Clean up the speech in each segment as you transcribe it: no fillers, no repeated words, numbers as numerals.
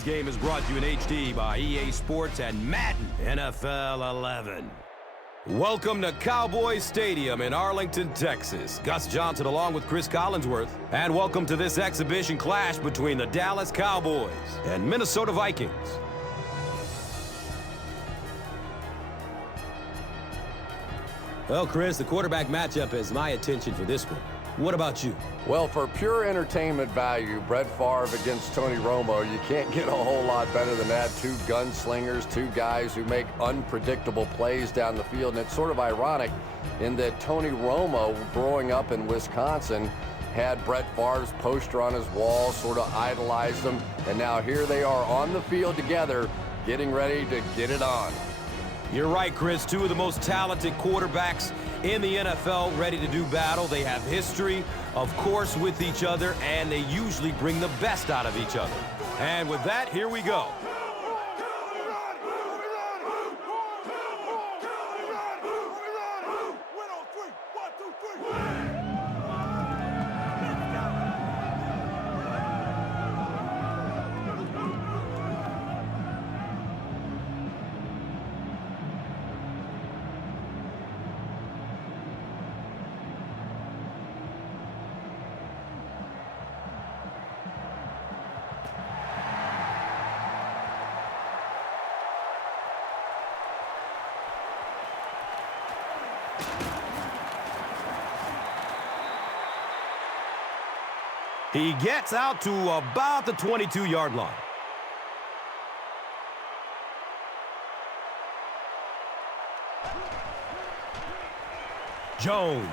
Today's game is brought to you in HD by EA Sports and Madden NFL 11. Welcome to Cowboys Stadium in Arlington, Texas. Gus Johnson along with Chris Collinsworth. And welcome to this exhibition clash between the Dallas Cowboys and Minnesota Vikings. Well, Chris, the quarterback matchup has my attention for this one. What about you? Well, for pure entertainment value, Brett Favre against Tony Romo, you can't get a whole lot better than that. Two gunslingers, two guys who make unpredictable plays down the field. And it's sort of ironic in that Tony Romo, growing up in Wisconsin, had Brett Favre's poster on his wall, sort of idolized him. And now here they are on the field together, getting ready to get it on. You're right, Chris. Two of the most talented quarterbacks in the NFL ready to do battle. They have history, of course, with each other, and they usually bring the best out of eeach other. And with that, here we go. He gets out to about the 22-yard line. Jones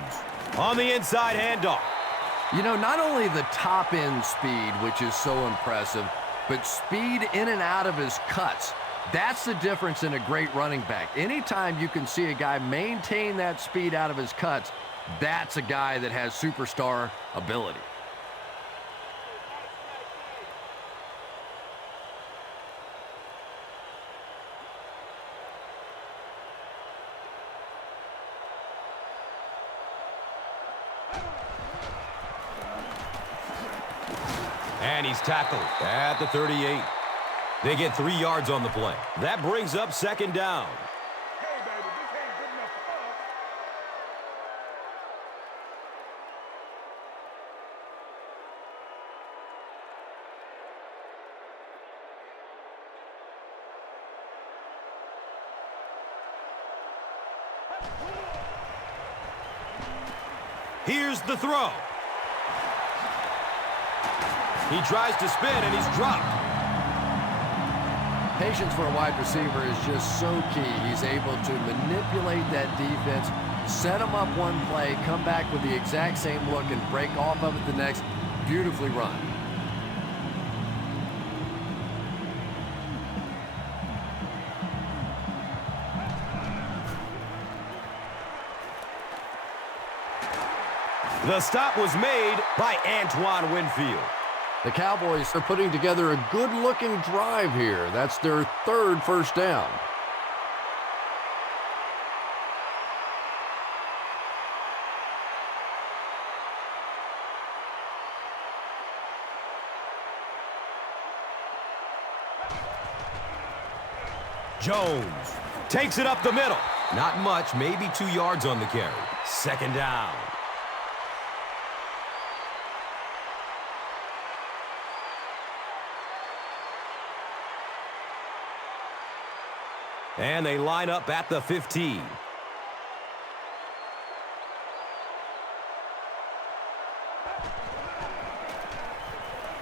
on the inside handoff. You know, not only the top-end speed, which is so impressive, but speed in and out of his cuts. That's the difference in a great running back. Anytime you can see a guy maintain that speed out of his cuts, that's a guy that has superstar ability. And he's tackled at the 38. They get 3 yards on the play. That brings up second down. Hey, baby, this ain't good enough for us. Here's the throw. He tries to spin, and he's dropped. Patience for a wide receiver is just so key. He's able to manipulate that defense, set them up one play, come back with the exact same look, and break off of it the next. Beautifully run. The stop was made by Antoine Winfield. The Cowboys are putting together a good-looking drive here. That's their third first down. Jones takes it up the middle. Not much, maybe 2 yards on the carry. Second down. And they line up at the 15.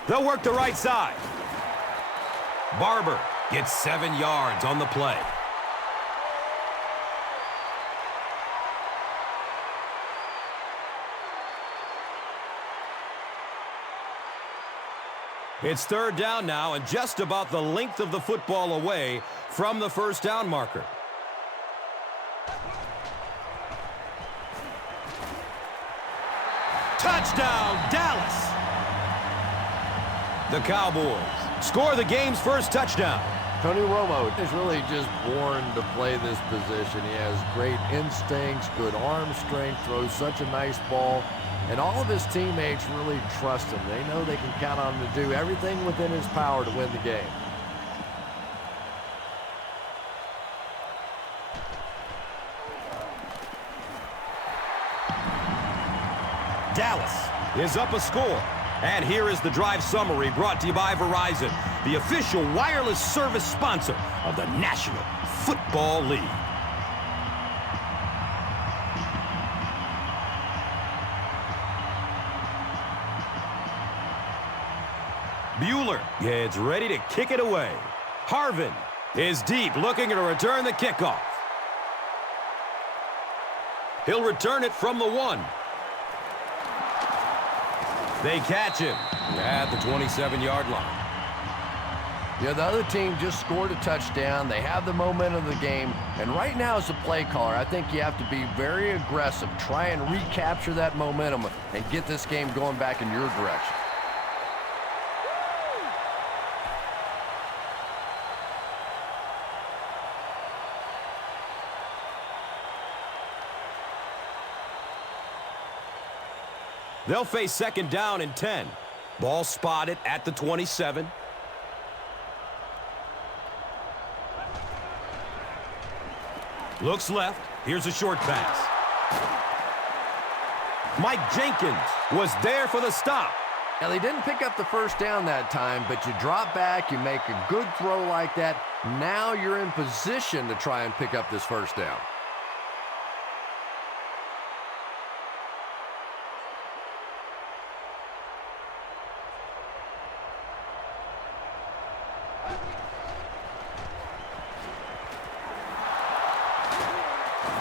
They'll work the right side. Barber gets 7 yards on the play. It's third down now and just about the length of the football away from the first down marker. Touchdown, Dallas! The Cowboys score the game's first touchdown. Tony Romo is really just born to play this position. He has great instincts, good arm strength, throws such a nice ball, and all of his teammates really trust him. They know they can count on him to do everything within his power to win the game. Dallas is up a score. And here is the drive summary brought to you by Verizon, the official wireless service sponsor of the National Football League. Bueller gets ready to kick it away. Harvin is deep, looking to return the kickoff. He'll return it from the 1. They catch him at the 27-yard line. Yeah, the other team just scored a touchdown. They have the momentum of the game. And right now as a play caller, I think you have to be very aggressive. Try and recapture that momentum and get this game going back in your direction. They'll face second down and 10. Ball spotted at the 27. Looks left. Here's a short pass. Mike Jenkins was there for the stop. Now, they didn't pick up the first down that time, but you drop back, you make a good throw like that. Now you're in position to try and pick up this first down.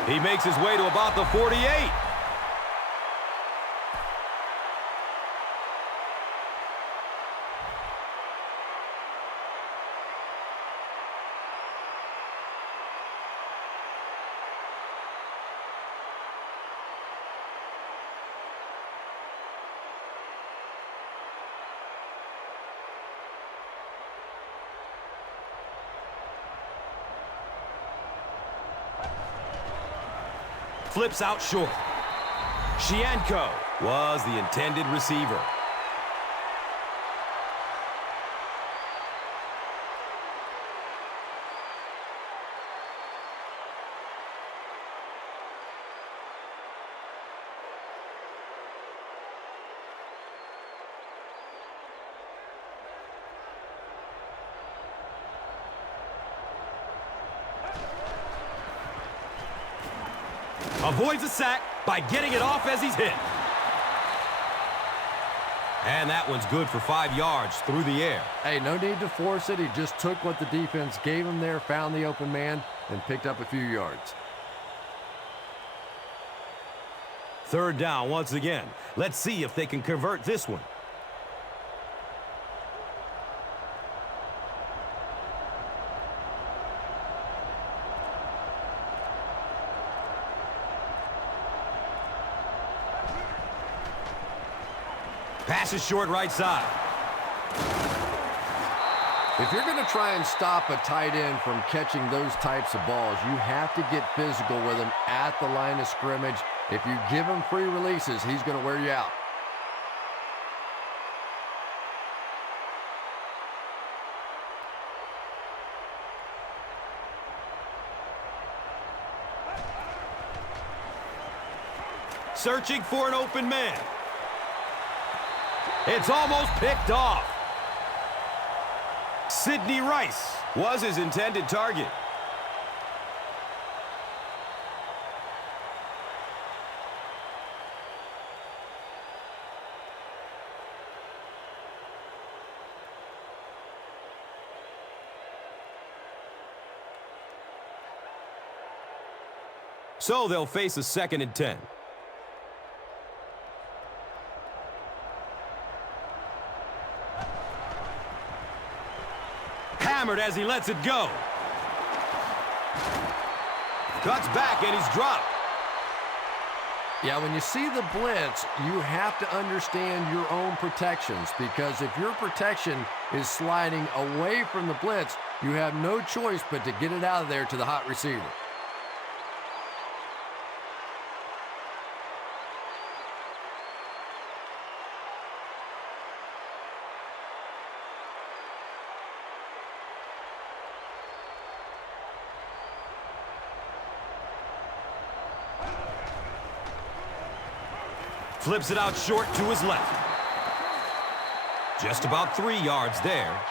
He makes his way to about the 48. Flips out short. Shianko was the intended receiver. Avoids a sack by getting it off as he's hit. And that one's good for 5 yards through the air. Hey, no need to force it. He just took what the defense gave him there, found the open man, and picked up a few yards. Third down once again. Let's see if they can convert this one. Pass is short right side. If you're going to try and stop a tight end from catching those types of balls, you have to get physical with him at the line of scrimmage. If you give him free releases, he's going to wear you out. Searching for an open man. It's almost picked off. Sidney Rice was his intended target. So they'll face a 2nd and 10. Hammered as he lets it go. Cuts back and he's dropped. Yeah, when you see the blitz, you have to understand your own protections, because if your protection is sliding away from the blitz, you have no choice but to get it out of there to the hot receiver. Flips it out short to his left. Just about 3 yards there.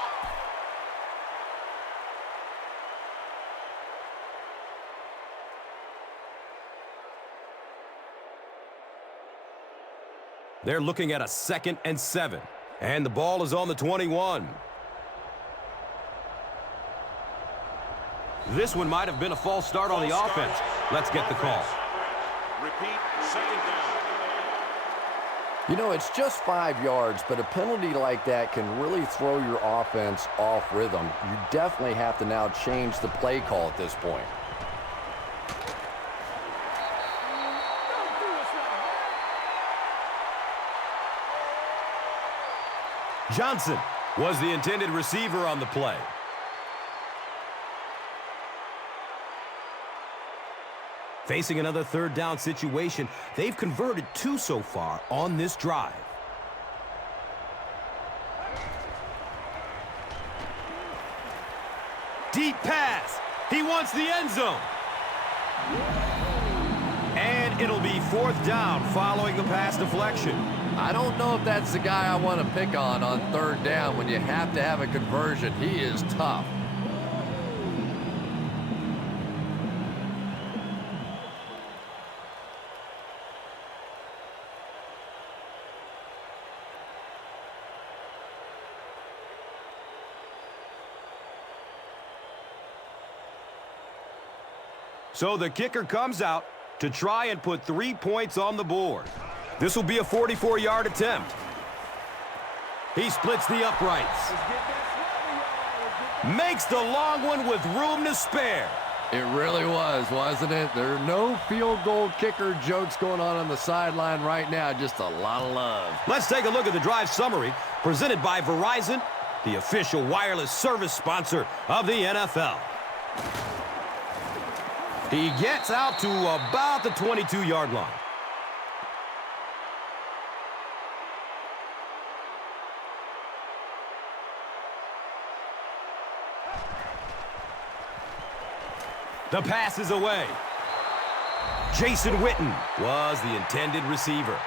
They're looking at a 2nd and 7. And the ball is on the 21. This one might have been a false start on the offense. Let's get the call. Repeat, 2nd down. You know, it's just 5 yards, but a penalty like that can really throw your offense off rhythm. You definitely have to now change the play call at this point. Johnson was the intended receiver on the play. Facing another 3rd down situation, they've converted 2 so far on this drive. Deep pass. He wants the end zone. And it'll be 4th down following the pass deflection. I don't know if that's the guy I want to pick on 3rd down when you have to have a conversion. He is tough. So the kicker comes out to try and put 3 points on the board. This will be a 44-yard attempt. He splits the uprights. Makes the long one with room to spare. It really was, wasn't it? There are no field goal kicker jokes going on the sideline right now. Just a lot of love. Let's take a look at the drive summary presented by Verizon, the official wireless service sponsor of the NFL. He gets out to about the 22-yard line. The pass is away. Jason Witten was the intended receiver.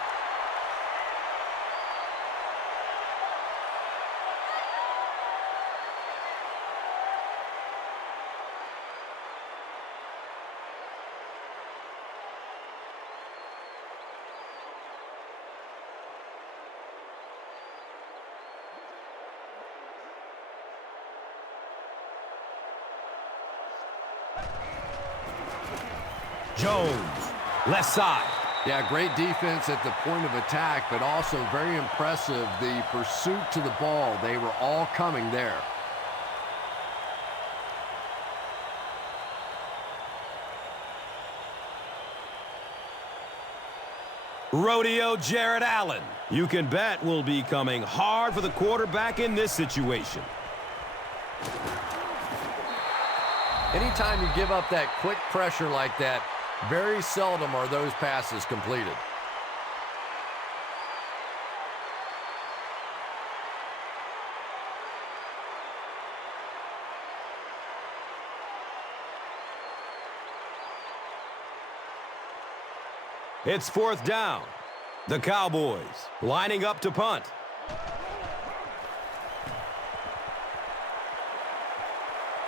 Jones, left side. Yeah, great defense at the point of attack, but also very impressive the pursuit to the ball. They were all coming there. Rodeo Jared Allen. You can bet will be coming hard for the quarterback in this situation. Anytime you give up that quick pressure like that, very seldom are those passes completed. It's 4th down. The Cowboys lining up to punt.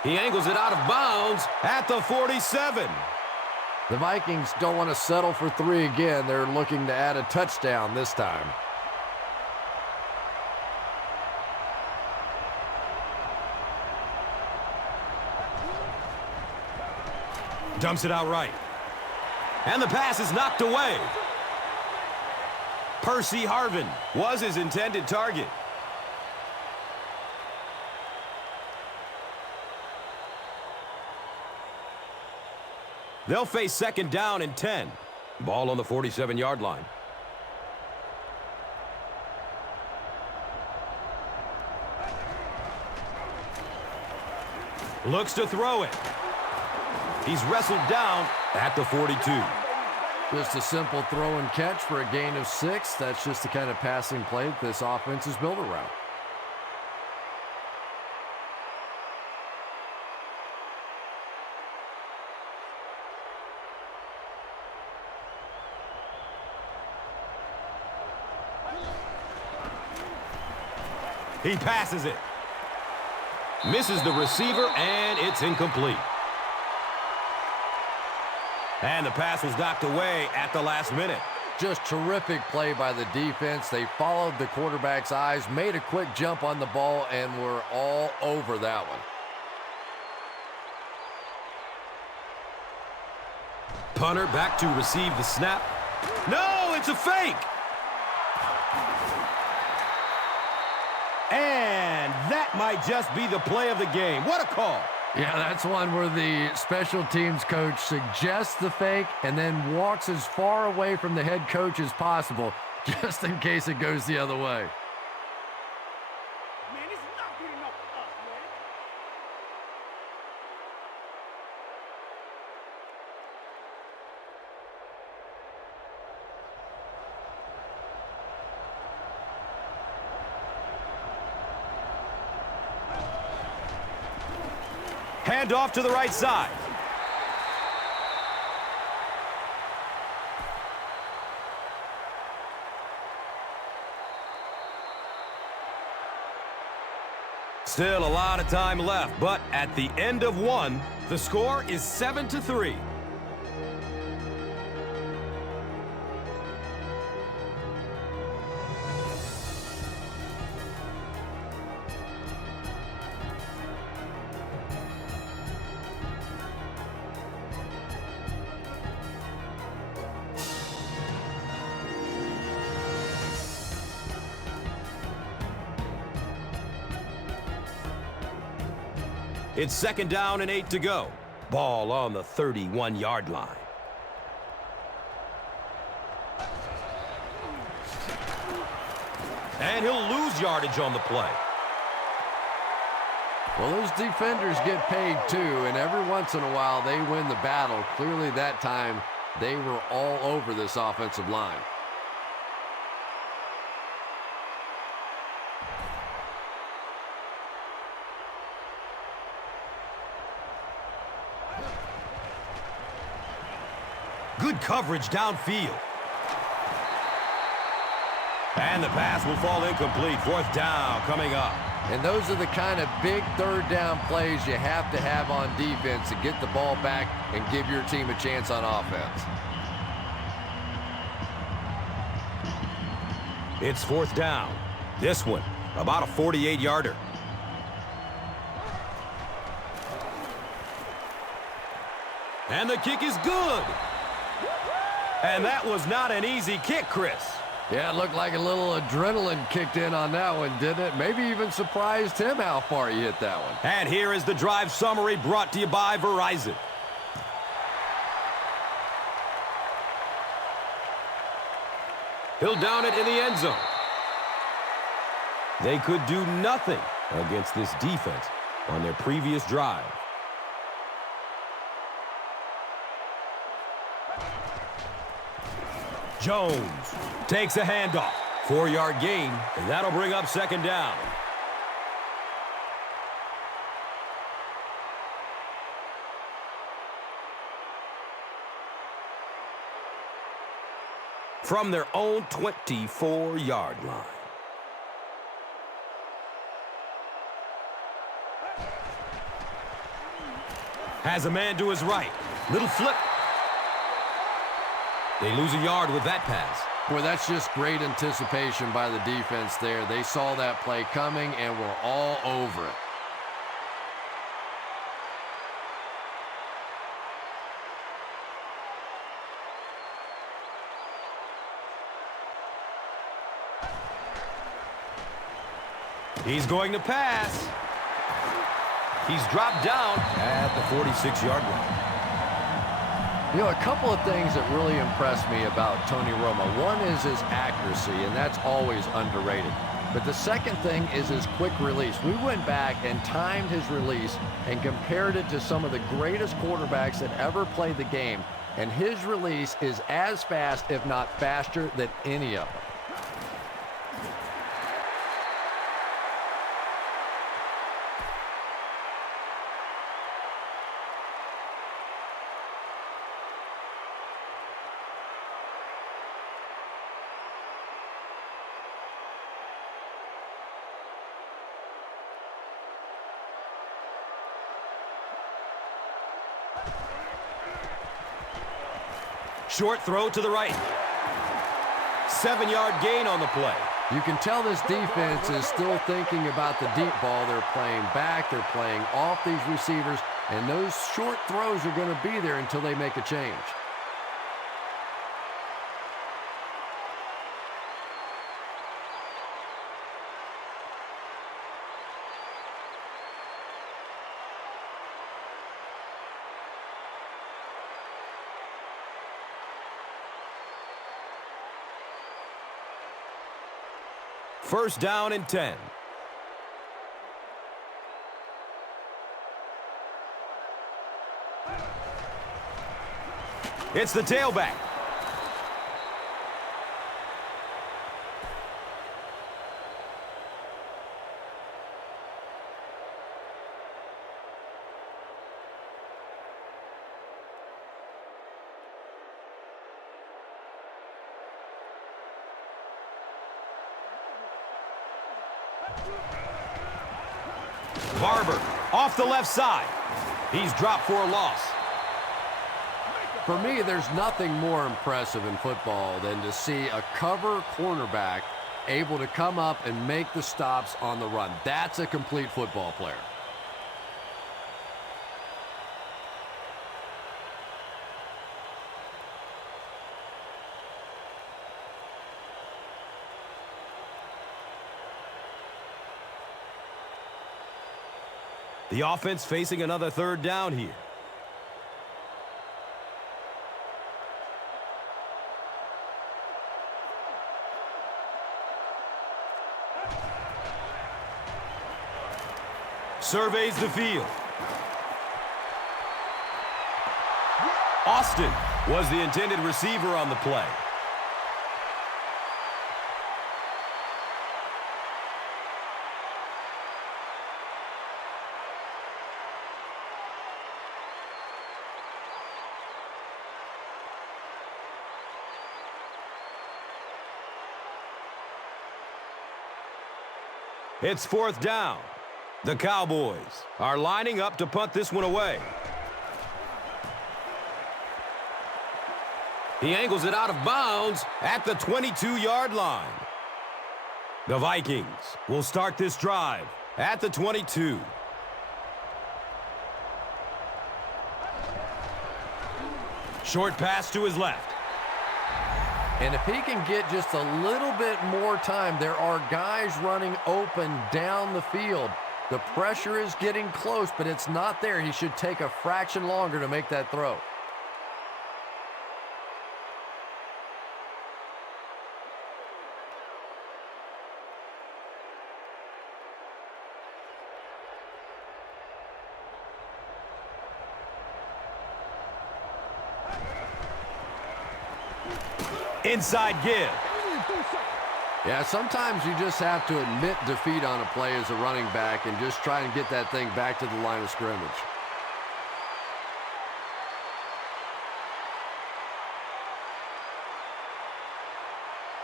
He angles it out of bounds at the 47. The Vikings don't want to settle for 3 again. They're looking to add a touchdown this time. Dumps it out right. And the pass is knocked away. Percy Harvin was his intended target. They'll face 2nd down and 10. Ball on the 47-yard line. Looks to throw it. He's wrestled down at the 42. Just a simple throw and catch for a gain of 6. That's just the kind of passing play that this offense is built around. He passes it. Misses the receiver, and it's incomplete. And the pass was knocked away at the last minute. Just terrific play by the defense. They followed the quarterback's eyes, made a quick jump on the ball, and were all over that one. Punter back to receive the snap. No, it's a fake. And that might just be the play of the game. What a call. Yeah, that's one where the special teams coach suggests the fake and then walks as far away from the head coach as possible just in case it goes the other way. Man, this is not good enough for us, man. Hand off to the right side. Still a lot of time left, but at the end of one, the score is 7-3. It's 2nd down and 8 to go. Ball on the 31-yard line. And he'll lose yardage on the play. Well, those defenders get paid too, and every once in a while they win the battle. Clearly that time they were all over this offensive line. Good coverage downfield. And the pass will fall incomplete. 4th down coming up. And those are the kind of big 3rd down plays you have to have on defense to get the ball back and give your team a chance on offense. It's 4th down. This one, about a 48-yarder. And the kick is good. And that was not an easy kick, Chris. Yeah, it looked like a little adrenaline kicked in on that one, didn't it? Maybe even surprised him how far he hit that one. And here is the drive summary brought to you by Verizon. He'll down it in the end zone. They could do nothing against this defense on their previous drive. Jones takes a handoff. 4-yard gain, and that'll bring up 2nd down. From their own 24-yard line. Has a man to his right. Little flip. They lose a yard with that pass. Boy, that's just great anticipation by the defense there. They saw that play coming and were all over it. He's going to pass. He's dropped down at the 46-yard line. You know, a couple of things that really impressed me about Tony Romo. One is his accuracy, and that's always underrated. But the second thing is his quick release. We went back and timed his release and compared it to some of the greatest quarterbacks that ever played the game. And his release is as fast, if not faster, than any of them. Short throw to the right. 7-yard gain on the play. You can tell this defense is still thinking about the deep ball. They're playing back. They're playing off these receivers. And those short throws are going to be there until they make a change. First down and 10. It's the tailback. Barber off the left side. He's dropped for a loss. For me, there's nothing more impressive in football than to see a cover cornerback able to come up and make the stops on the run. That's a complete football player. The offense facing another third down here. Surveys the field. Austin was the intended receiver on the play. It's fourth down. The Cowboys are lining up to punt this one away. He angles it out of bounds at the 22-yard line. The Vikings will start this drive at the 22. Short pass to his left. And if he can get just a little bit more time, there are guys running open down the field. The pressure is getting close, but it's not there. He should take a fraction longer to make that throw. Inside give. Yeah, sometimes you just have to admit defeat on a play as a running back and just try and get that thing back to the line of scrimmage.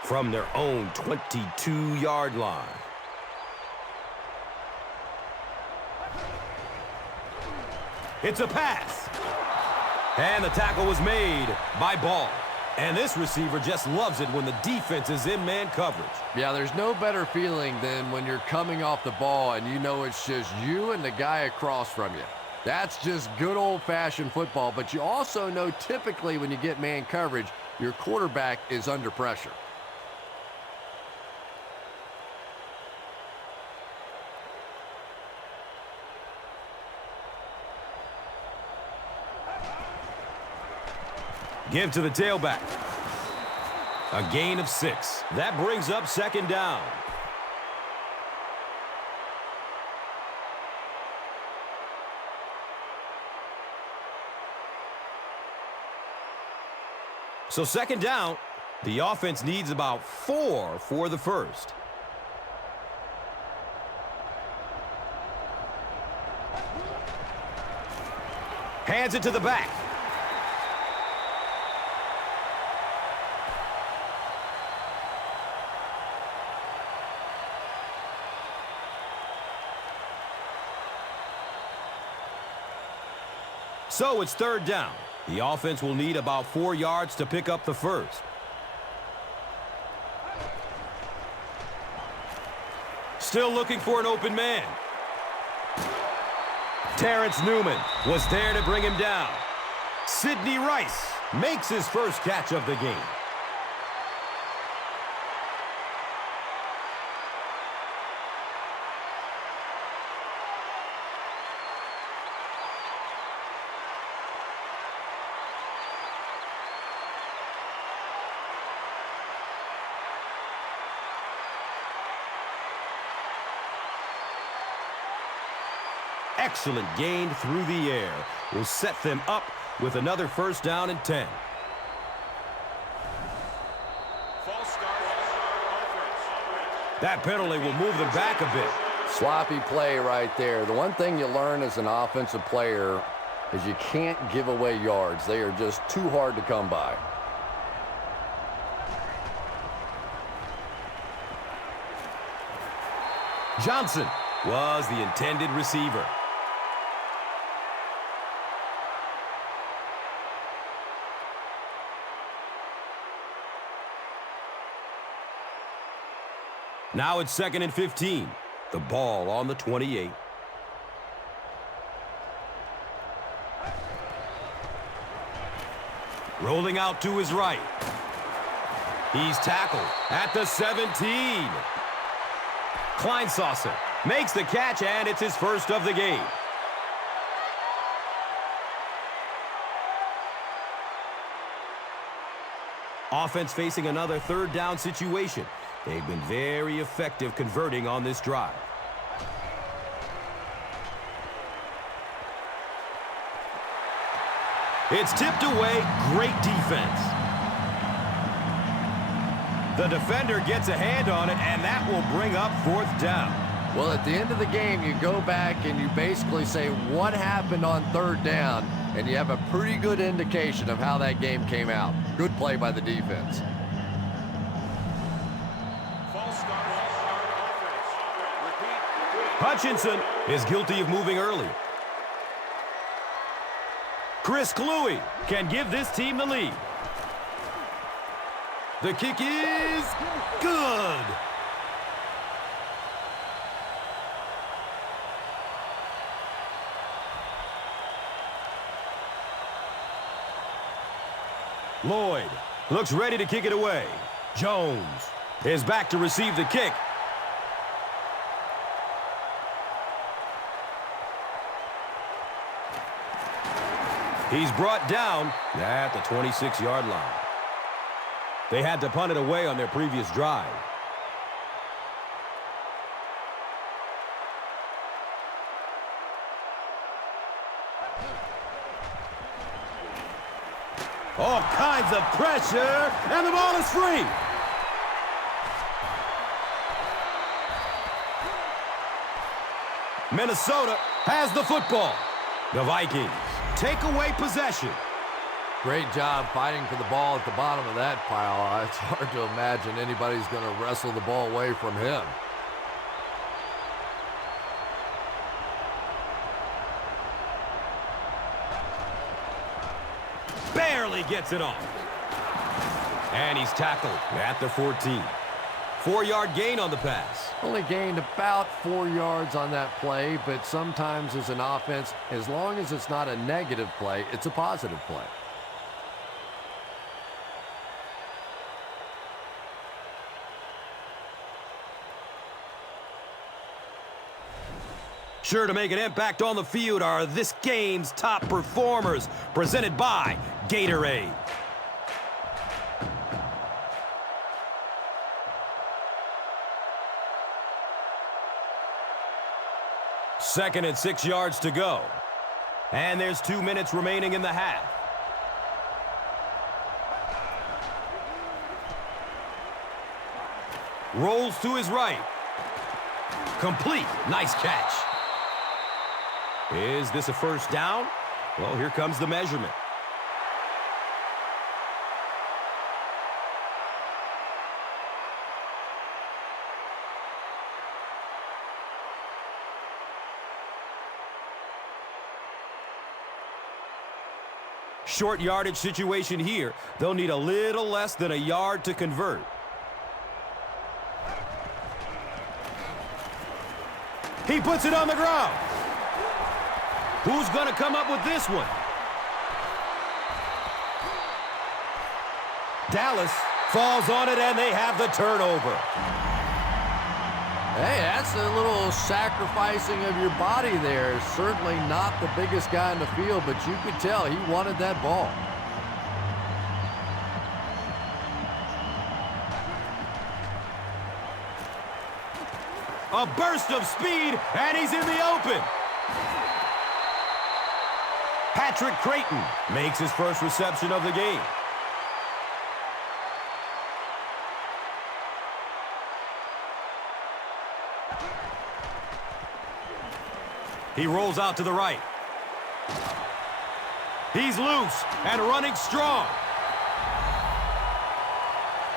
From their own 22-yard line. It's a pass. And the tackle was made by Ball. And this receiver just loves it when the defense is in man coverage. Yeah, there's no better feeling than when you're coming off the ball and you know it's just you and the guy across from you. That's just good old-fashioned football, but you also know typically when you get man coverage, your quarterback is under pressure. Give to the tailback. A gain of 6. That brings up second down. So second down, the offense needs about 4 for the first. Hands it to the back. So it's third down. The offense will need about 4 yards to pick up the first. Still looking for an open man. Terrence Newman was there to bring him down. Sidney Rice makes his first catch of the game. Excellent gain through the air will set them up with another first down and 10. False start. Offense. That penalty will move them back a bit. Sloppy play right there. The one thing you learn as an offensive player is you can't give away yards. They are just too hard to come by. Johnson was the intended receiver. Now it's 2nd and 15. The ball on the 28. Rolling out to his right. He's tackled at the 17. Kleinsasser makes the catch, and it's his first of the game. Offense facing another third down situation. They've been very effective converting on this drive. It's tipped away. Great defense. The defender gets a hand on it, and that will bring up 4th down. Well, at the end of the game, you go back and you basically say what happened on 3rd down, and you have a pretty good indication of how that game came out. Good play by the defense. False start. Offense. Repeat. Hutchinson is guilty of moving early. Chris Cluey can give this team the lead. The kick is good. Lloyd looks ready to kick it away. Jones is back to receive the kick. He's brought down at the 26-yard line. They had to punt it away on their previous drive. All kinds of pressure, and the ball is free. Minnesota has the football. The Vikings take away possession. Great job fighting for the ball at the bottom of that pile. It's hard to imagine anybody's going to wrestle the ball away from him. Barely gets it off. And he's tackled at the 14. 4-yard gain on the pass. Only gained about 4 yards on that play, but sometimes as an offense, as long as it's not a negative play, it's a positive play. Sure to make an impact on the field are this game's top performers, presented by Gatorade. Second and 6 yards to go. And there's 2 minutes remaining in the half. Rolls to his right. Complete. Nice catch. Is this a first down? Well, here comes the measurement. Short yardage situation here. They'll need a little less than a yard to convert. He puts it on the ground. Who's going to come up with this one? Dallas falls on it, and they have the turnover. Hey, that's a little sacrificing of your body there. Certainly not the biggest guy in the field, but you could tell he wanted that ball. A burst of speed, and he's in the open. Patrick Creighton makes his first reception of the game. He rolls out to the right. He's loose and running strong.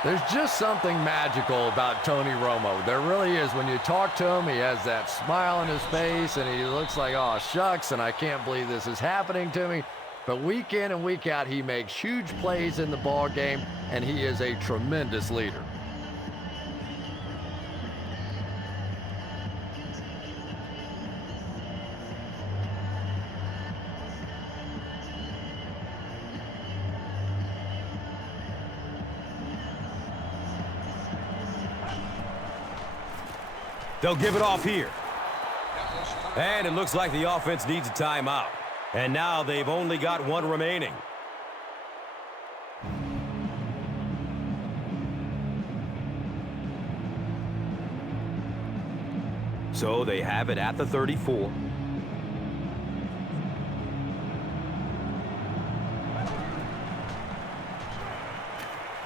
There's just something magical about Tony Romo. There really is. When you talk to him, he has that smile on his face, and he looks like, oh, shucks, and I can't believe this is happening to me. But week in and week out, he makes huge plays in the ball game, and he is a tremendous leader. They'll give it off here. And it looks like the offense needs a timeout. And now they've only got one remaining. So they have it at the 34.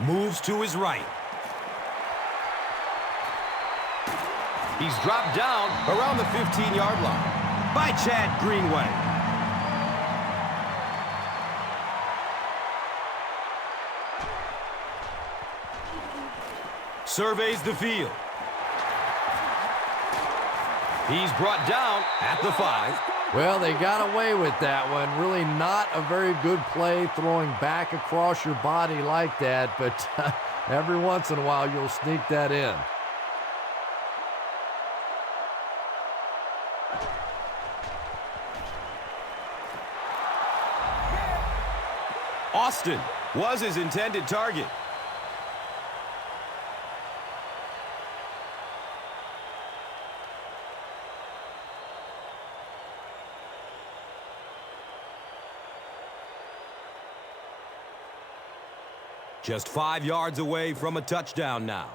Moves to his right. He's dropped down around the 15-yard line by Chad Greenway. Surveys the field. He's brought down at the 5. Well, they got away with that one. Really not a very good play throwing back across your body like that, but every once in a while you'll sneak that in. Austin was his intended target. Just 5 yards away from a touchdown now.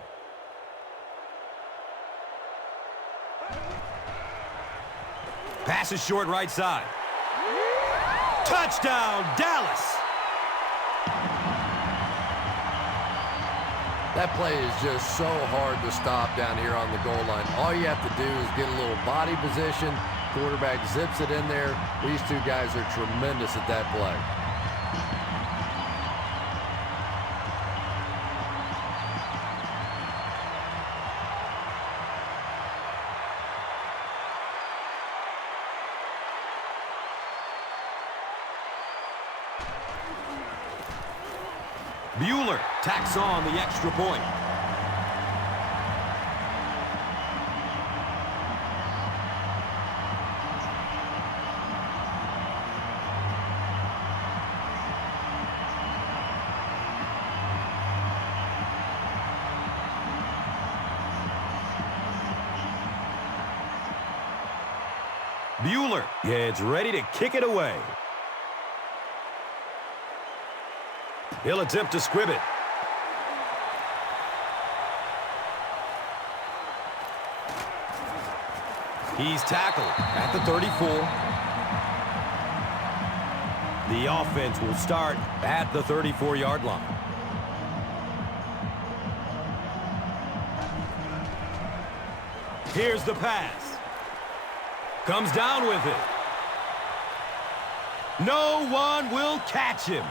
Pass is short right side. Touchdown, Dallas! That play is just so hard to stop down here on the goal line. All you have to do is get a little body position. Quarterback zips it in there. These two guys are tremendous at that play. Bueller tacks on the extra point. Bueller gets ready to kick it away. He'll attempt to scrib it. He's tackled at the 34. The offense will start at the 34-yard line. Here's the pass. Comes down with it. No one will catch him.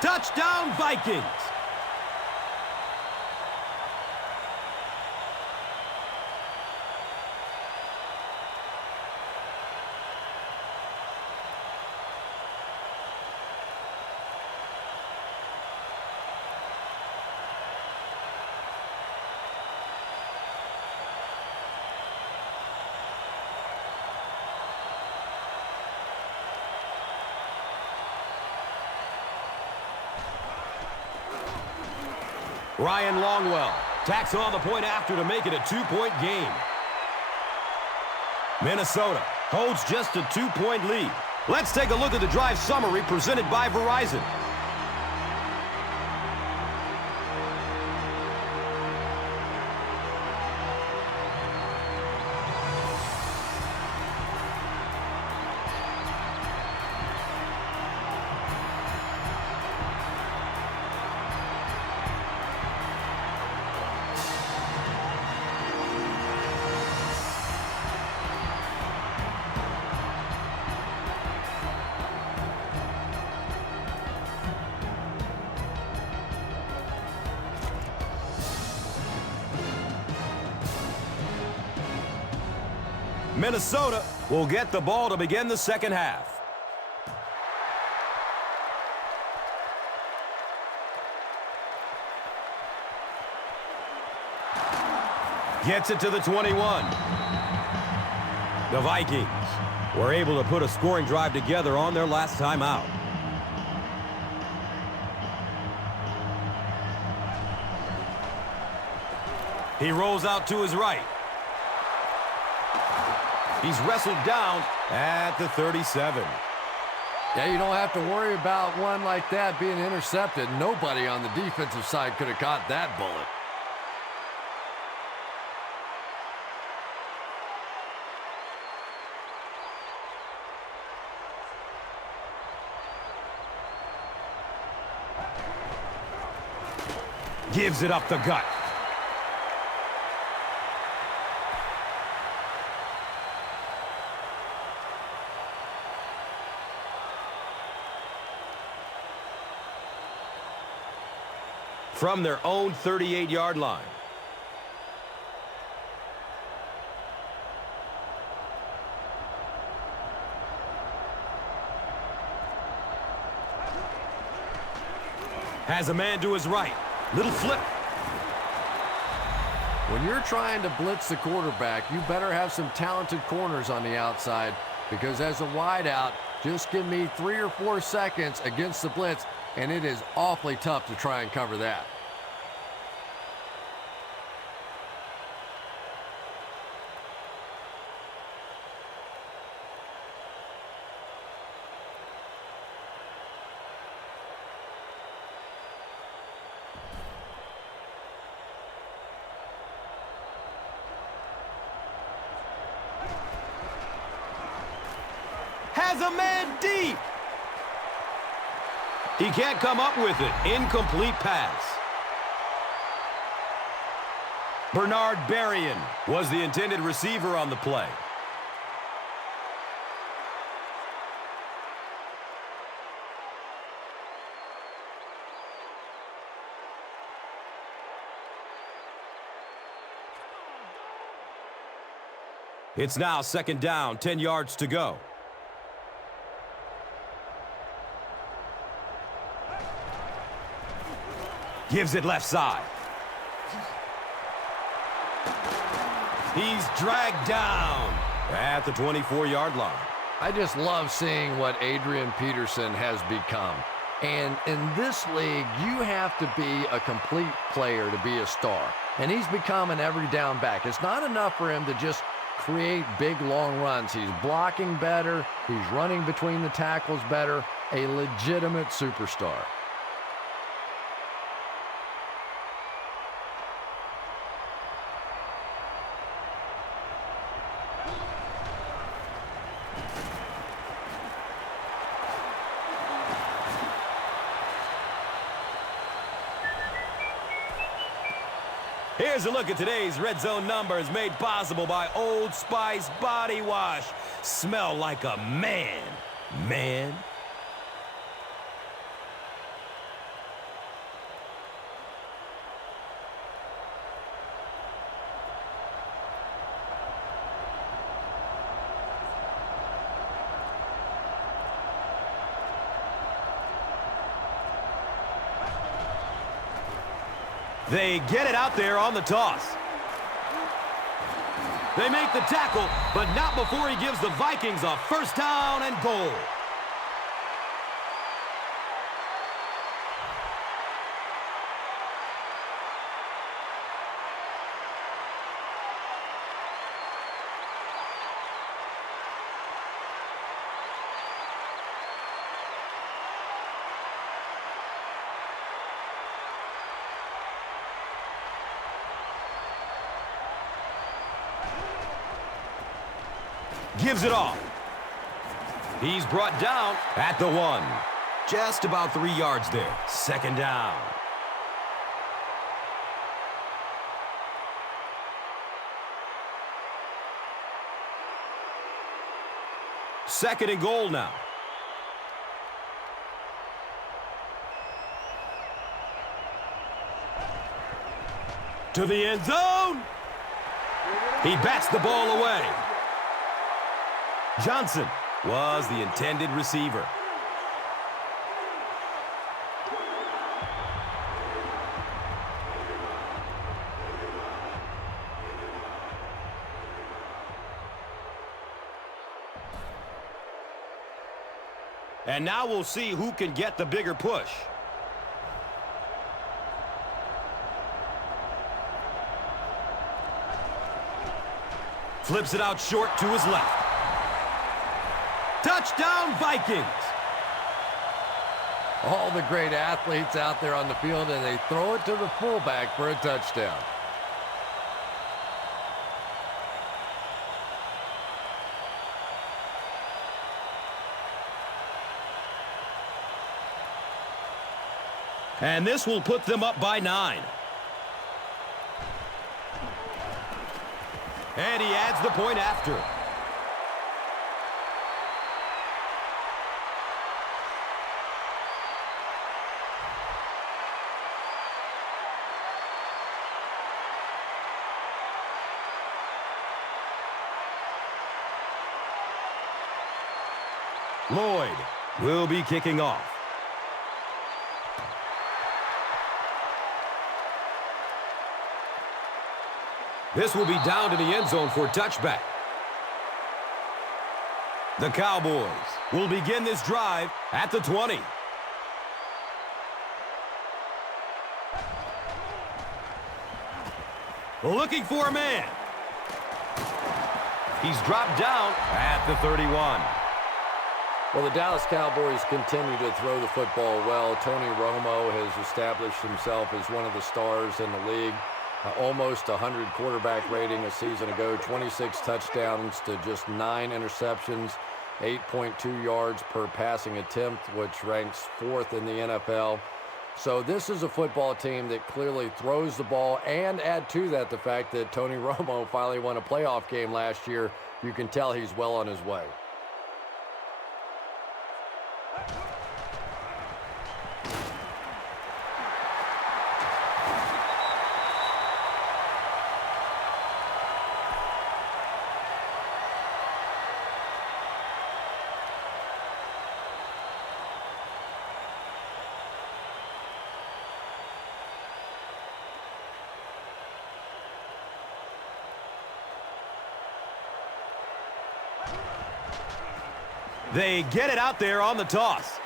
Touchdown, Vikings! Ryan Longwell tacks on the point after to make it a 2-point game. Minnesota holds just a 2-point lead. Let's take a look at the drive summary presented by Verizon. Minnesota will get the ball to begin the second half. Gets it to the 21. The Vikings were able to put a scoring drive together on their last time out. He rolls out to his right. He's wrestled down at the 37. Yeah, you don't have to worry about one like that being intercepted. Nobody on the defensive side could have caught that bullet. Gives it up the gut. From their own 38-yard line. Has a man to his right. Little flip. When you're trying to blitz the quarterback, you better have some talented corners on the outside, because as a wideout, just give me 3 or 4 seconds against the blitz, and it is awfully tough to try and cover that. Has a man deep. He can't come up with it. Incomplete pass. Bernard Berrien was the intended receiver on the play. It's now second down, 10 yards to go. Gives it left side. He's dragged down at the 24-yard line. I just love seeing what Adrian Peterson has become. And in this league, you have to be a complete player to be a star. And he's become an every down back. It's not enough for him to just create big, long runs. He's blocking better. He's running between the tackles better. A legitimate superstar. Here's a look at today's Red Zone numbers made possible by Old Spice Body Wash. Smell like a man, man. They get it out there on the toss. They make the tackle, but not before he gives the Vikings a first down and goal. Gives it off. He's brought down at the 1. Just about 3 yards there. Second down. Second and goal now. To the end zone. He bats the ball away. Johnson was the intended receiver. And now we'll see who can get the bigger push. Flips it out short to his left. Touchdown, Vikings! All the great athletes out there on the field, and they throw it to the fullback for a touchdown. And this will put them up by 9. And he adds the point after. Lloyd will be kicking off. This will be down to the end zone for touchback. The Cowboys will begin this drive at the 20. Looking for a man. He's dropped down at the 31. Well, the Dallas Cowboys continue to throw the football well. Tony Romo has established himself as one of the stars in the league. Almost 100 quarterback rating a season ago, 26 touchdowns to just 9 interceptions, 8.2 yards per passing attempt, which ranks 4th in the NFL. So this is a football team that clearly throws the ball, and add to that the fact that Tony Romo finally won a playoff game last year. You can tell he's well on his way. They get it out there on the toss.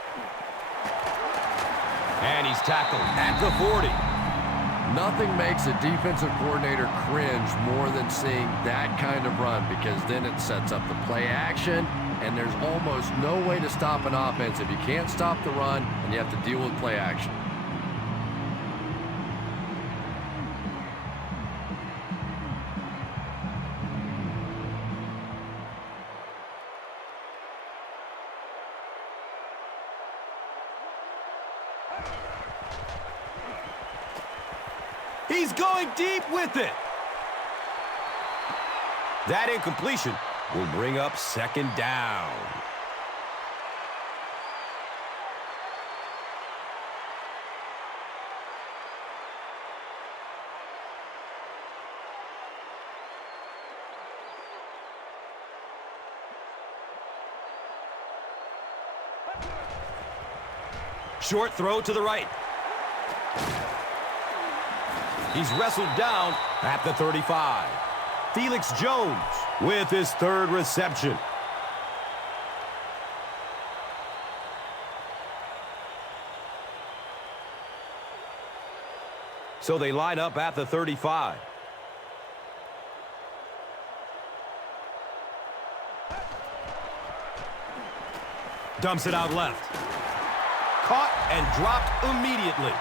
And he's tackled at the 40. Nothing makes a defensive coordinator cringe more than seeing that kind of run, because then it sets up the play action, and there's almost no way to stop an offense if you can't stop the run and you have to deal with play action. He's going deep with it. That incompletion will bring up second down. Short throw to the right. He's wrestled down at the 35. Felix Jones with his 3rd reception. So they line up at the 35. Dumps it out left. Caught and dropped immediately.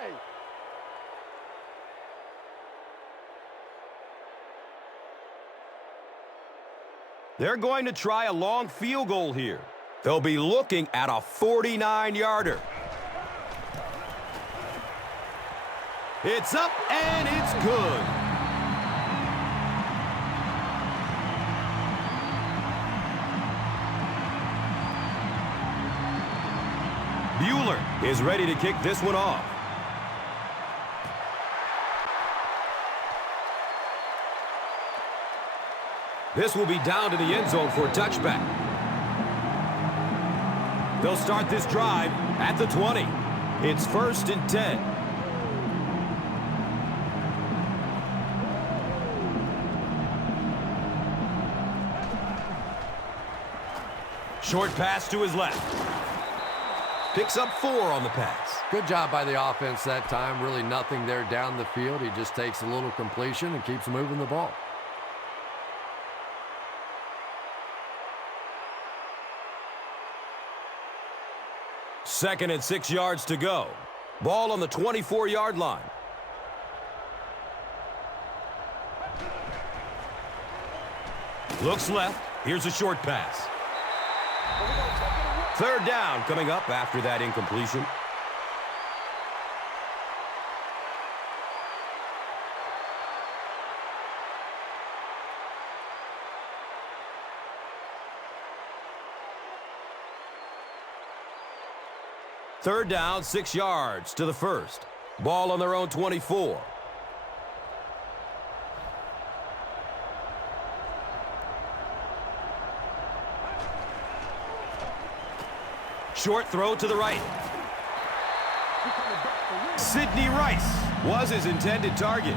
Hey! They're going to try a long field goal here. They'll be looking at a 49-yarder. It's up and it's good. Bueller is ready to kick this one off. This will be down to the end zone for a touchback. They'll start this drive at the 20. It's 1st and 10. Short pass to his left. Picks up 4 on the pass. Good job by the offense that time. Really nothing there down the field. He just takes a little completion and keeps moving the ball. Second and 6 yards to go. Ball on the 24-yard line. Looks left. Here's a short pass. 3rd down coming up after that incompletion. Third down, 6 yards to the first. Ball on their own 24. Short throw to the right. Sidney Rice was his intended target.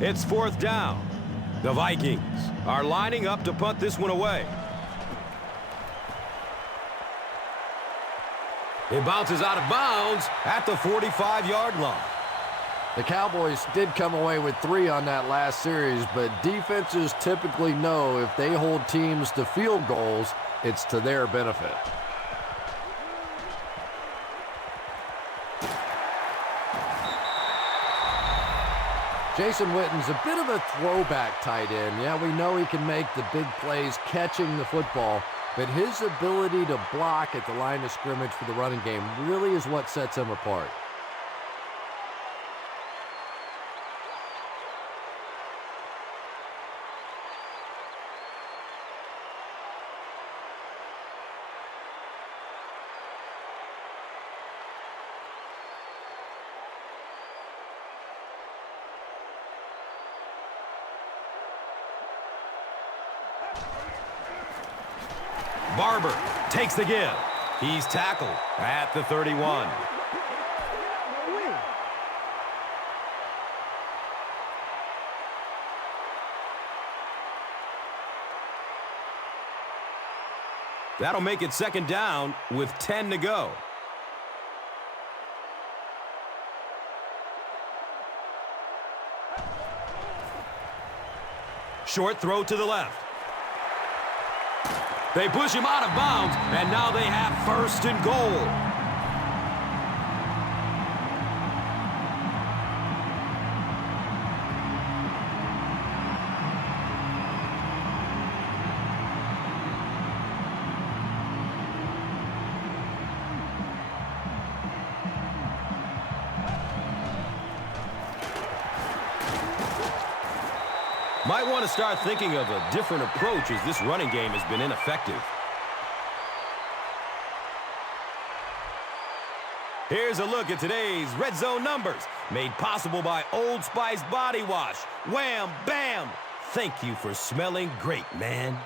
It's 4th down. The Vikings are lining up to punt this one away. It bounces out of bounds at the 45-yard line. The Cowboys did come away with 3 on that last series, but defenses typically know if they hold teams to field goals, it's to their benefit. Jason Witten's a bit of a throwback tight end. Yeah, we know he can make the big plays catching the football, but his ability to block at the line of scrimmage for the running game really is what sets him apart. Barber takes the give. He's tackled at the 31. That'll make it 2nd down with 10 to go. Short throw to the left. They push him out of bounds, and now they have 1st and goal. Might want to start thinking of a different approach as this running game has been ineffective. Here's a look at today's Red Zone numbers, made possible by Old Spice Body Wash. Wham, bam! Thank you for smelling great, man.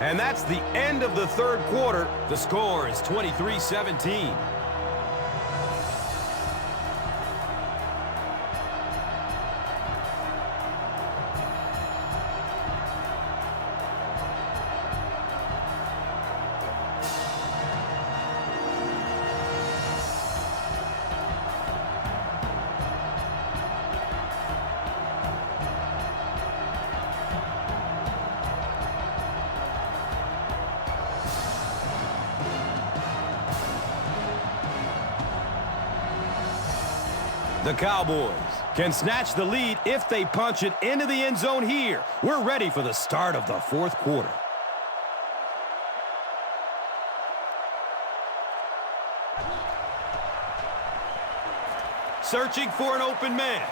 And that's the end of the 3rd quarter. The score is 23-17. The Cowboys can snatch the lead if they punch it into the end zone here. We're ready for the start of the fourth quarter. Searching for an open man.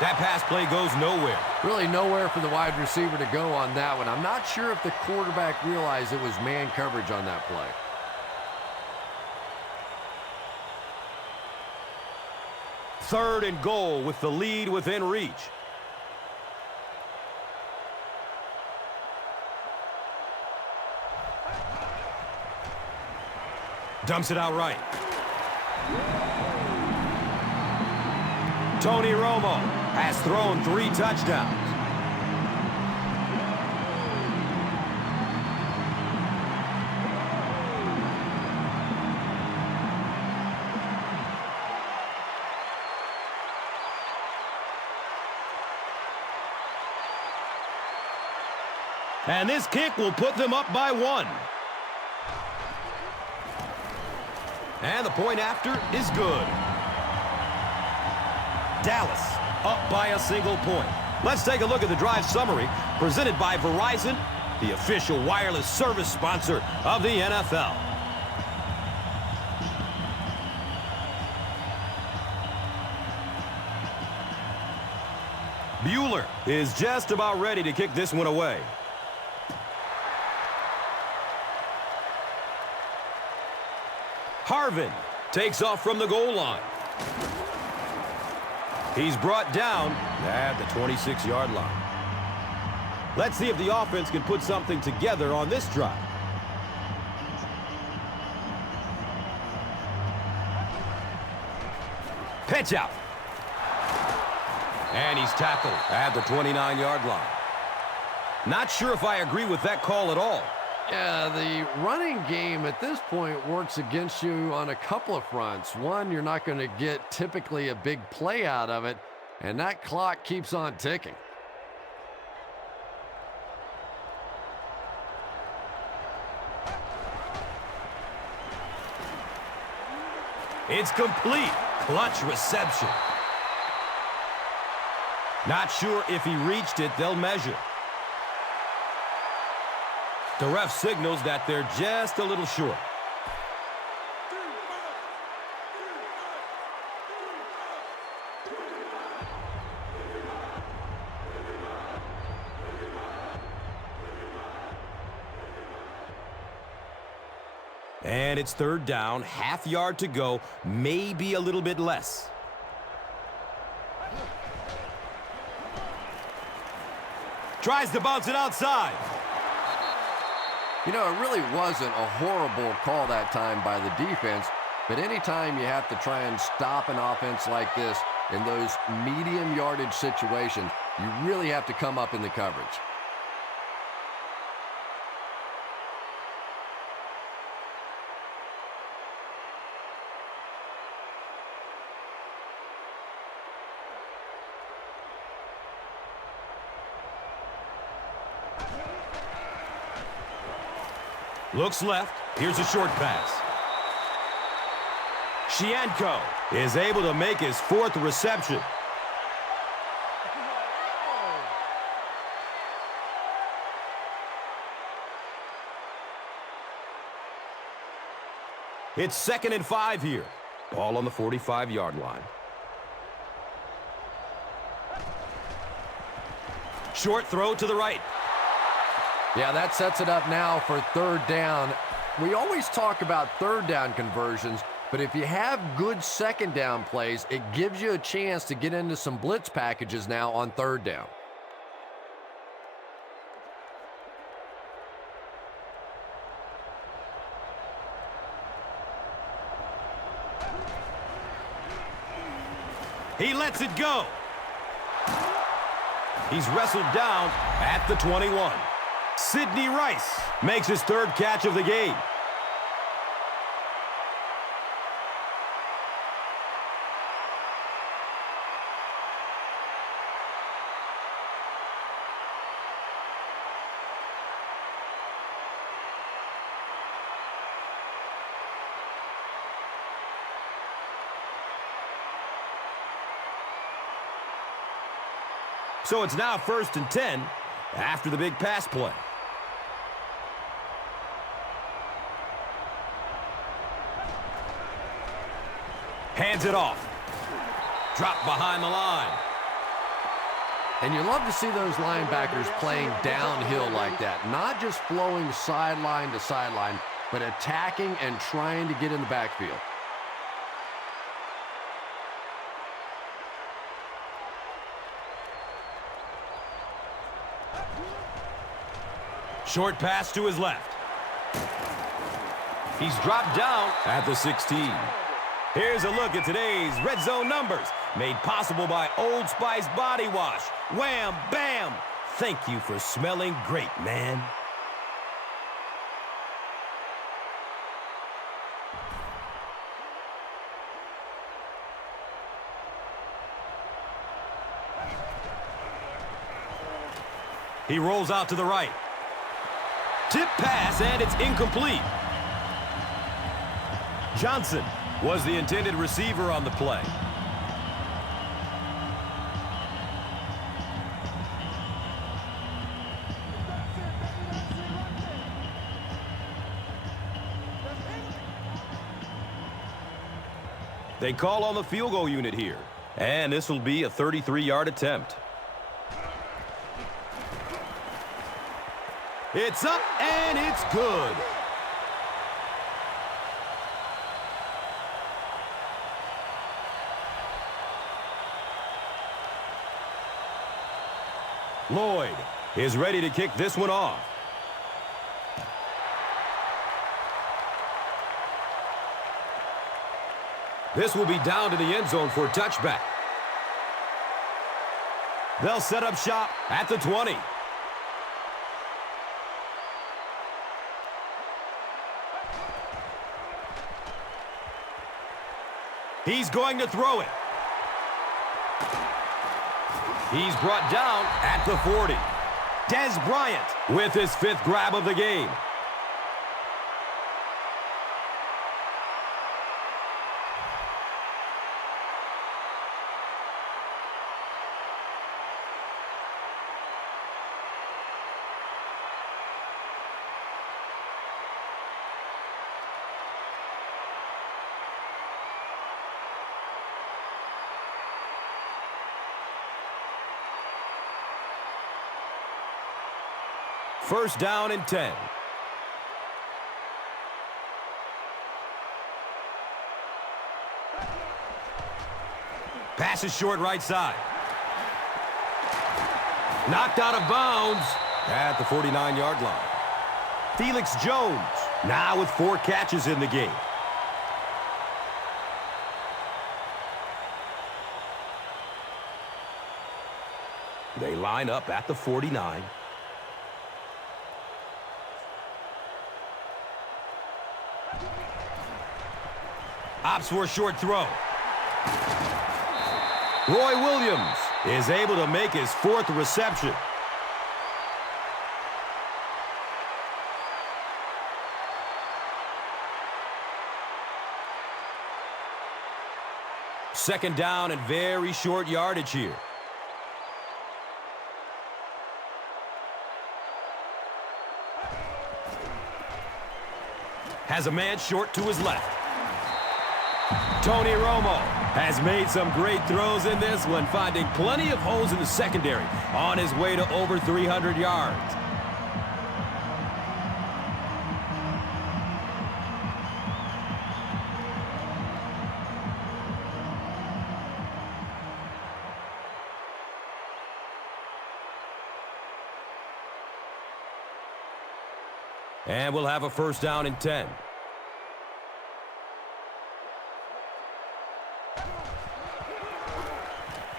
That pass play goes nowhere. Really nowhere for the wide receiver to go on that one. I'm not sure if the quarterback realized it was man coverage on that play. Third and goal with the lead within reach. Dumps it out right. Tony Romo has thrown 3 touchdowns. And this kick will put them up by 1. And the point after is good. Dallas up by a single point. Let's take a look at the drive summary presented by Verizon, the official wireless service sponsor of the NFL. Bueller is just about ready to kick this one away. Harvin takes off from the goal line. He's brought down at the 26-yard line. Let's see if the offense can put something together on this drive. Pitch out. And he's tackled at the 29-yard line. Not sure if I agree with that call at all. Yeah, the running game at this point works against you on a couple of fronts. One, you're not going to get typically a big play out of it, and that clock keeps on ticking. It's complete. Clutch reception. Not sure if he reached it. They'll measure. The ref signals that they're just a little short. And it's third down, half yard to go, maybe a little bit less. Tries to bounce it outside. You know, it really wasn't a horrible call that time by the defense, but anytime you have to try and stop an offense like this in those medium yardage situations, you really have to come up in the coverage. Looks left. Here's a short pass. Shianko is able to make his 4th reception. It's 2nd and 5 here. Ball on the 45-yard line. Short throw to the right. Yeah, that sets it up now for third down. We always talk about third down conversions, but if you have good second down plays, it gives you a chance to get into some blitz packages now on third down. He lets it go. He's wrestled down at the 21. Sidney Rice makes his 3rd catch of the game. So it's now 1st and 10 after the big pass play. Hands it off. Drop behind the line. And you love to see those linebackers playing downhill like that. Not just flowing sideline to sideline, but attacking and trying to get in the backfield. Short pass to his left. He's dropped down at the 16. Here's a look at today's red zone numbers, made possible by Old Spice Body Wash. Wham, bam! Thank you for smelling great, man. He rolls out to the right. Tip pass, and it's incomplete. Johnson was the intended receiver on the play. They call on the field goal unit here, and this will be a 33-yard attempt. It's up, and it's good. Lloyd is ready to kick this one off. This will be down to the end zone for a touchback. They'll set up shop at the 20. He's going to throw it. He's brought down at the 40. Des Bryant with his 5th grab of the game. First down and 10. Pass is short right side. Knocked out of bounds at the 49-yard line. Felix Jones now with 4 catches in the game. They line up at the 49. Opts for a short throw. Roy Williams is able to make his 4th reception. Second down and very short yardage here. Has a man short to his left. Tony Romo has made some great throws in this one, finding plenty of holes in the secondary on his way to over 300 yards. And we'll have a first down and 10.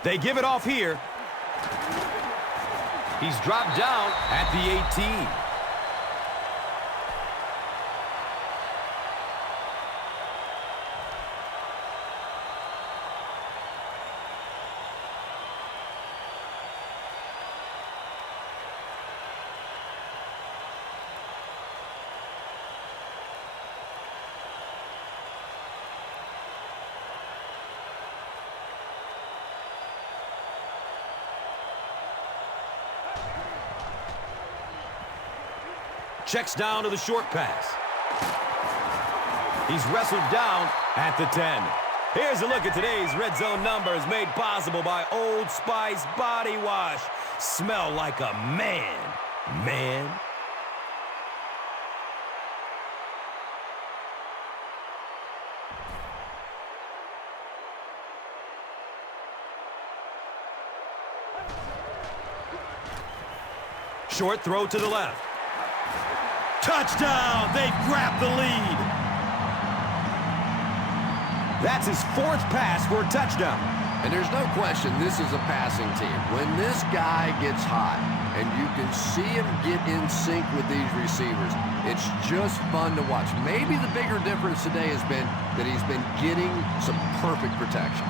They give it off here. He's dropped down at the 18. Checks down to the short pass. He's wrestled down at the 10. Here's a look at today's red zone numbers made possible by Old Spice Body Wash. Smell like a man, man. Short throw to the left. Touchdown! They've grabbed the lead. That's his 4th pass for a touchdown. And there's no question this is a passing team. When this guy gets hot and you can see him get in sync with these receivers, it's just fun to watch. Maybe the bigger difference today has been that he's been getting some perfect protection.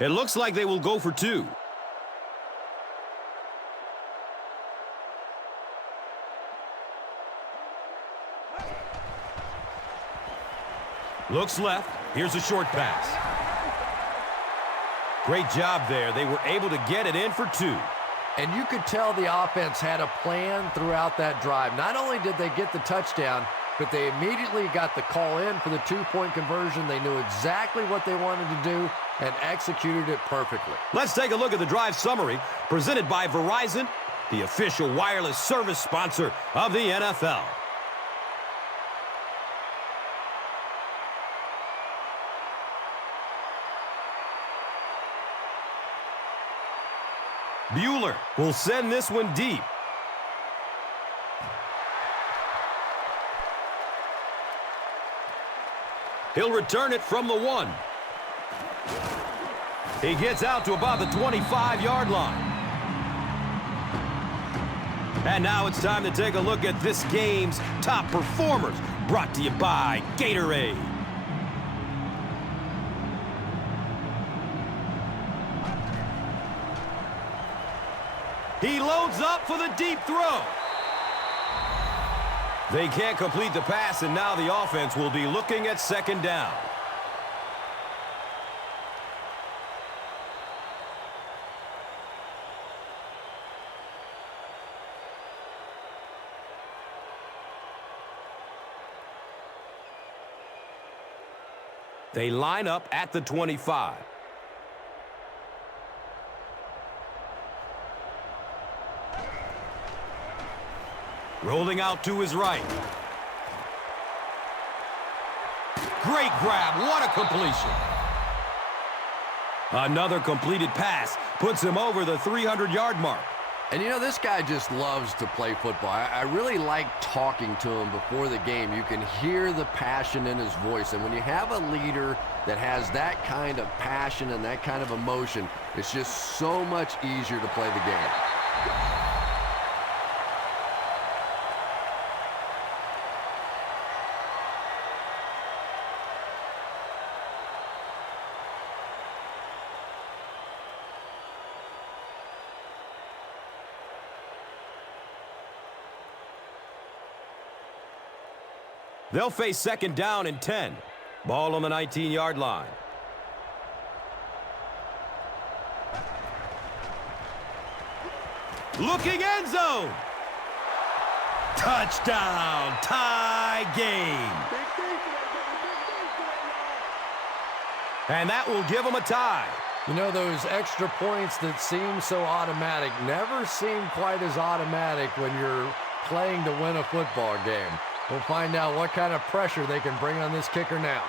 It looks like they will go for 2. Looks left. Here's a short pass. Great job there. They were able to get it in for 2. And you could tell the offense had a plan throughout that drive. Not only did they get the touchdown, but they immediately got the call in for the 2-point conversion. They knew exactly what they wanted to do and executed it perfectly. Let's take a look at the drive summary presented by Verizon, the official wireless service sponsor of the NFL. Bueller will send this one deep. He'll return it from the 1. He gets out to about the 25-yard line. And now it's time to take a look at this game's top performers, brought to you by Gatorade. He loads up for the deep throw. They can't complete the pass, and now the offense will be looking at 2nd down. They line up at the 25. Rolling out to his right. Great grab. What a completion. Another completed pass puts him over the 300-yard mark. And you know, this guy just loves to play football. I really like talking to him before the game. You can hear the passion in his voice. And when you have a leader that has that kind of passion and that kind of emotion, it's just so much easier to play the game. They'll face 2nd down and 10. Ball on the 19-yard line. Looking end zone. Touchdown. Tie game. And that will give them a tie. You know, those extra points that seem so automatic never seem quite as automatic when you're playing to win a football game. We'll find out what kind of pressure they can bring on this kicker now.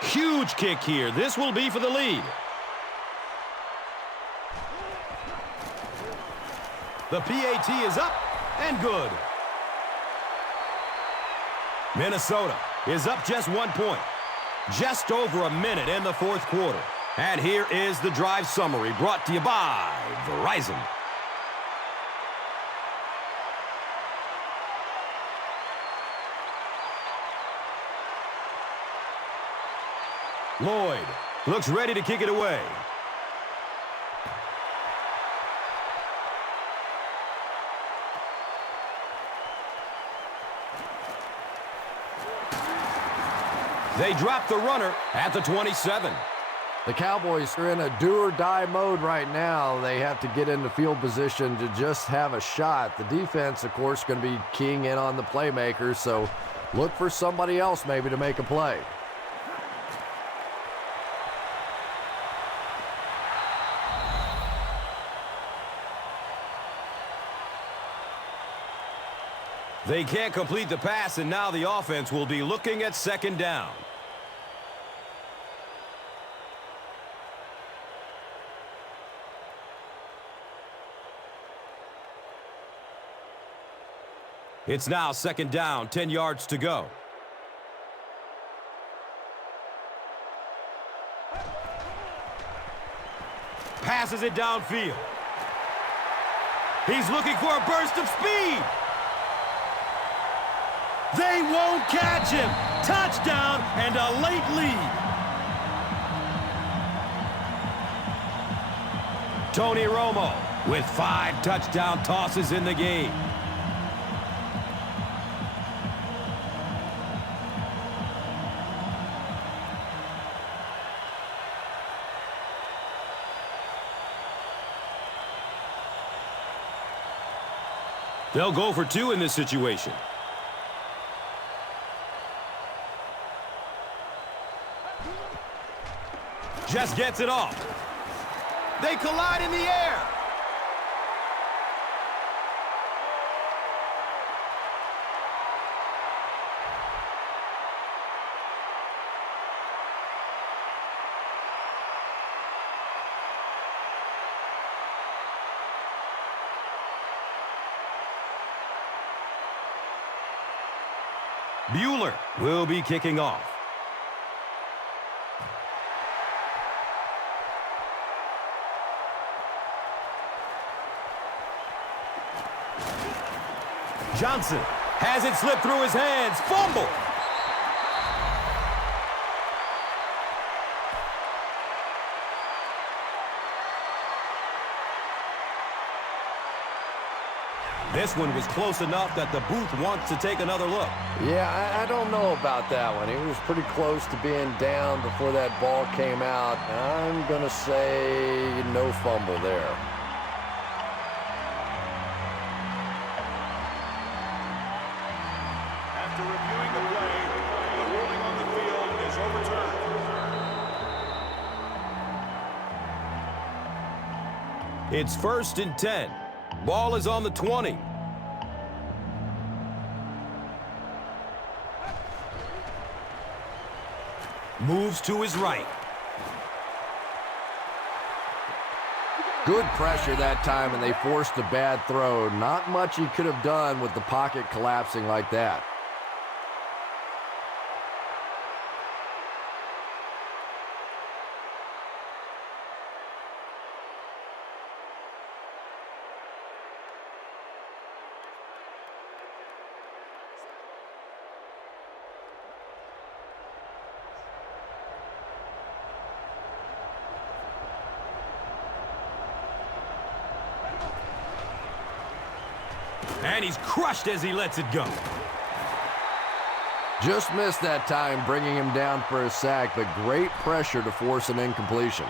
Huge kick here. This will be for the lead. The PAT is up and good. Minnesota is up just 1 point. Just over a minute in the 4th quarter. And here is the drive summary brought to you by Verizon. Lloyd looks ready to kick it away. They drop the runner at the 27. The Cowboys are in a do-or-die mode right now. They have to get into field position to just have a shot. The defense, of course, going to be keying in on the playmakers, so look for somebody else maybe to make a play. They can't complete the pass, and now the offense will be looking at second down. It's now second down, 10 yards to go. Passes it downfield. He's looking for a burst of speed. They won't catch him. Touchdown and a late lead. Tony Romo with 5 touchdown tosses in the game. They'll go for 2 in this situation. Just gets it off. They collide in the air. Bueller will be kicking off. Johnson has it slip through his hands. Fumble. This one was close enough that the booth wants to take another look. Yeah, I don't know about that one. He was pretty close to being down before that ball came out. I'm going to say no fumble there. After reviewing the play, the ruling on the field is overturned. It's 1st and 10. Ball is on the 20. Moves to his right. Good pressure that time, and they forced a bad throw. Not much he could have done with the pocket collapsing like that. And he's crushed as he lets it go. Just missed that time, bringing him down for a sack, but great pressure to force an incompletion.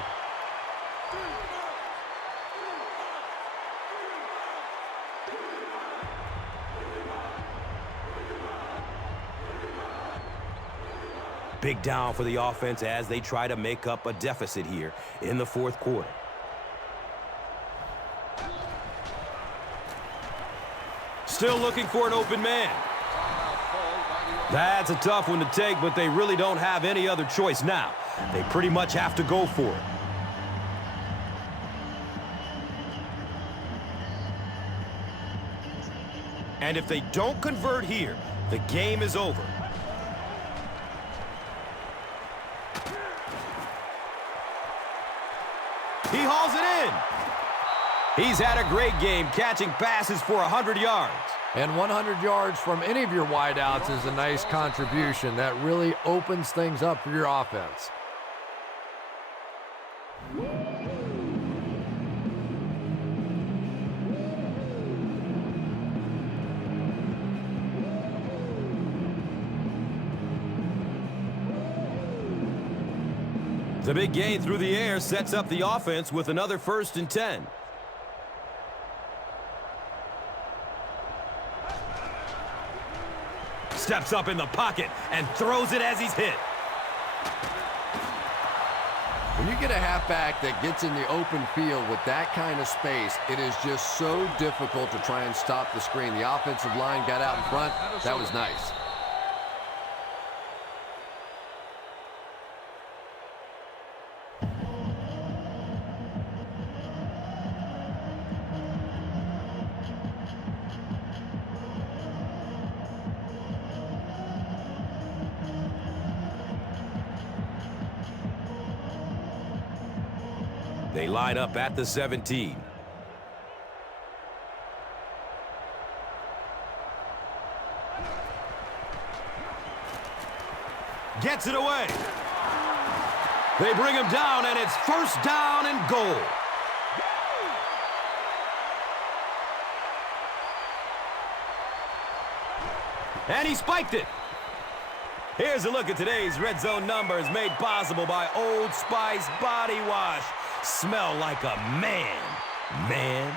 Big down for the offense as they try to make up a deficit here in the 4th quarter. Still looking for an open man. That's a tough one to take, but they really don't have any other choice now. They pretty much have to go for it. And if they don't convert here, the game is over. hauls it in. He's had a great game, catching passes for 100 yards. And 100 yards from any of your wideouts is a nice contribution. That really opens things up for your offense. The big gain through the air sets up the offense with another 1st and 10. Steps up in the pocket and throws it as he's hit. When you get a halfback that gets in the open field with that kind of space, it is just so difficult to try and stop the screen. The offensive line got out in front. That was nice. They line up at the 17. Gets it away. They bring him down, and it's 1st down and goal. And he spiked it. Here's a look at today's red zone numbers made possible by Old Spice Body Wash. Smell like a man, man.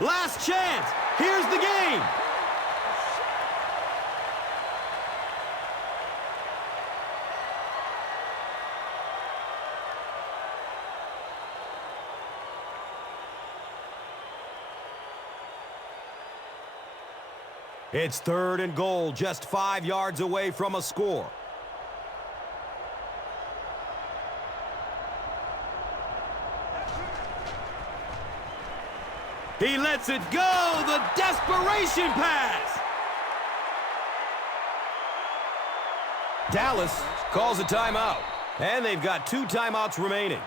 Last chance. Here's the game. It's 3rd and goal, just 5 yards away from a score. He lets it go, the desperation pass. Dallas calls a timeout, and they've got 2 timeouts remaining.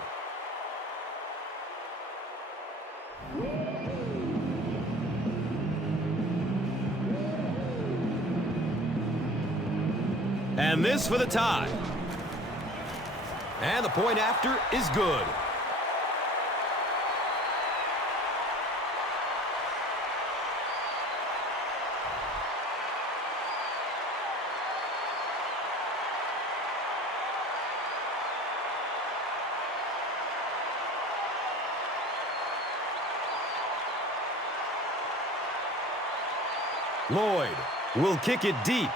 And this for the tie. And the point after is good. Lloyd will kick it deep.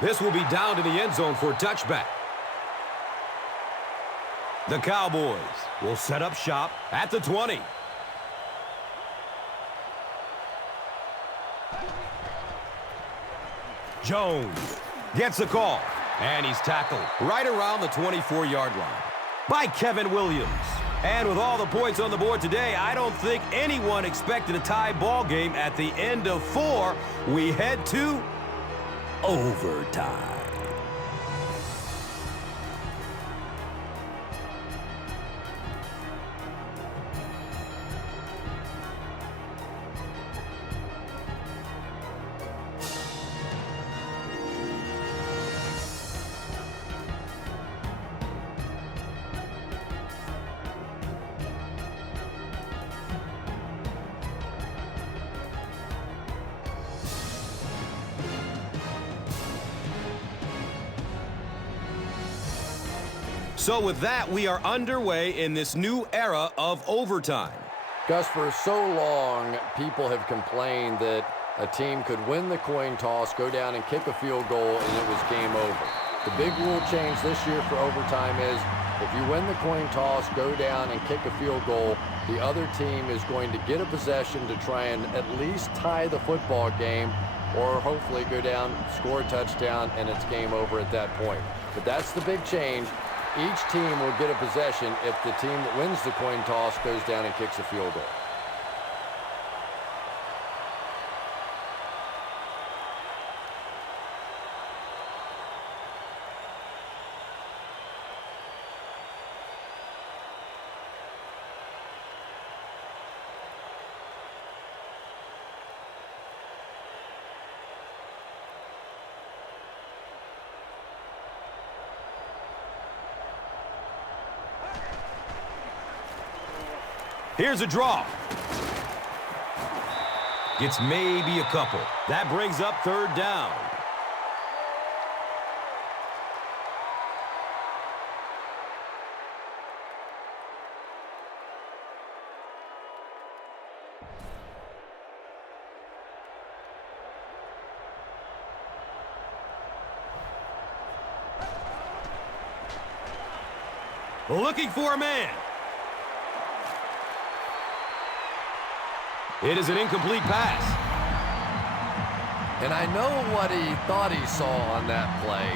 This will be down to the end zone for a touchback. The Cowboys will set up shop at the 20. Jones gets the call, and he's tackled right around the 24-yard line by Kevin Williams. And with all the points on the board today, I don't think anyone expected a tie ball game at the end of 4. We head to overtime. So with that, we are underway in this new era of overtime. Gus, for so long, people have complained that a team could win the coin toss, go down and kick a field goal, and it was game over. The big rule change this year for overtime is if you win the coin toss, go down and kick a field goal, the other team is going to get a possession to try and at least tie the football game. or hopefully go down, score a touchdown, and it's game over at that point. But that's the big change. Each team will get a possession if the team that wins the coin toss goes down and kicks a field goal. Here's a draw. Gets maybe a couple. That brings up third down. Looking for a man. It is an incomplete pass. And I know what he thought he saw on that play,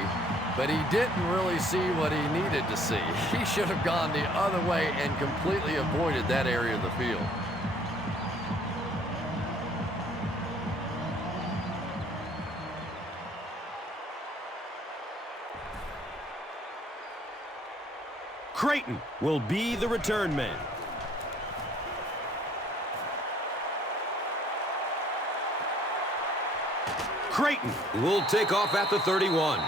but he didn't really see what he needed to see. He should have gone the other way and completely avoided that area of the field. Creighton will be the return man. Creighton will take off at the 31.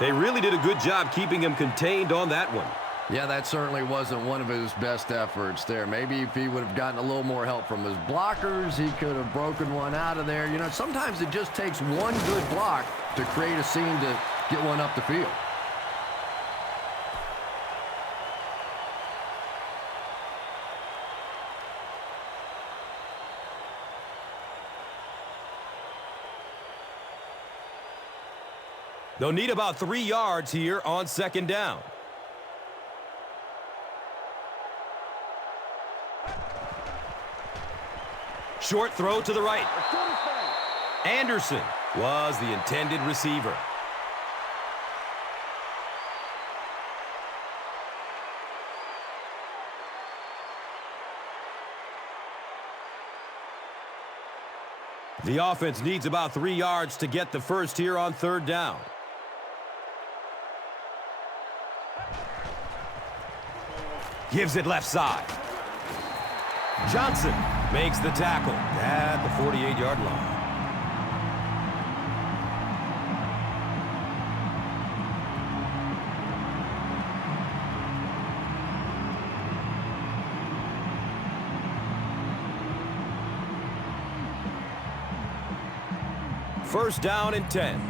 They really did a good job keeping him contained on that one. Yeah, that certainly wasn't one of his best efforts there. Maybe if he would have gotten a little more help from his blockers, he could have broken one out of there. You know, sometimes it just takes one good block to create a scene to get one up the field. They'll need about 3 yards here on second down. Short throw to the right. Anderson was the intended receiver. The offense needs about 3 yards to get the first here on third down. Gives it left side. Johnson makes the tackle at the 48-yard line. First down and 10.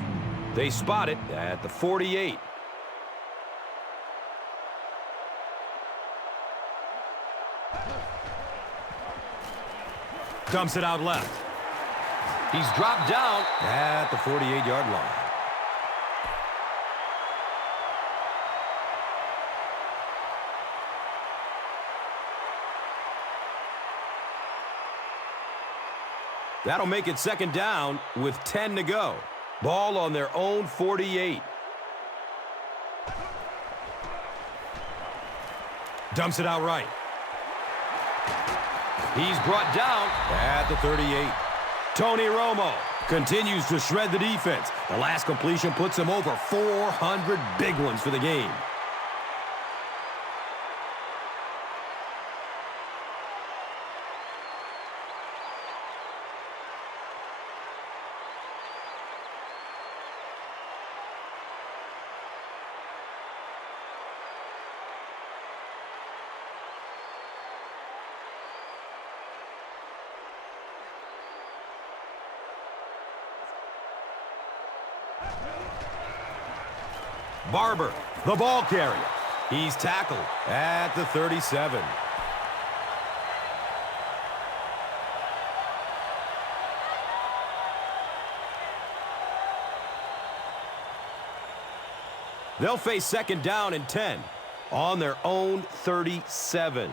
They spot it at the 48. Dumps it out left. He's dropped down at the 48-yard line. That'll make it second down with 10 to go. Ball on their own 48. Dumps it out right. He's brought down at the 38. Tony Romo continues to shred the defense. The last completion puts him over 400 big ones for the game. Barber, the ball carrier. He's tackled at the 37. They'll face second down and 10 on their own 37.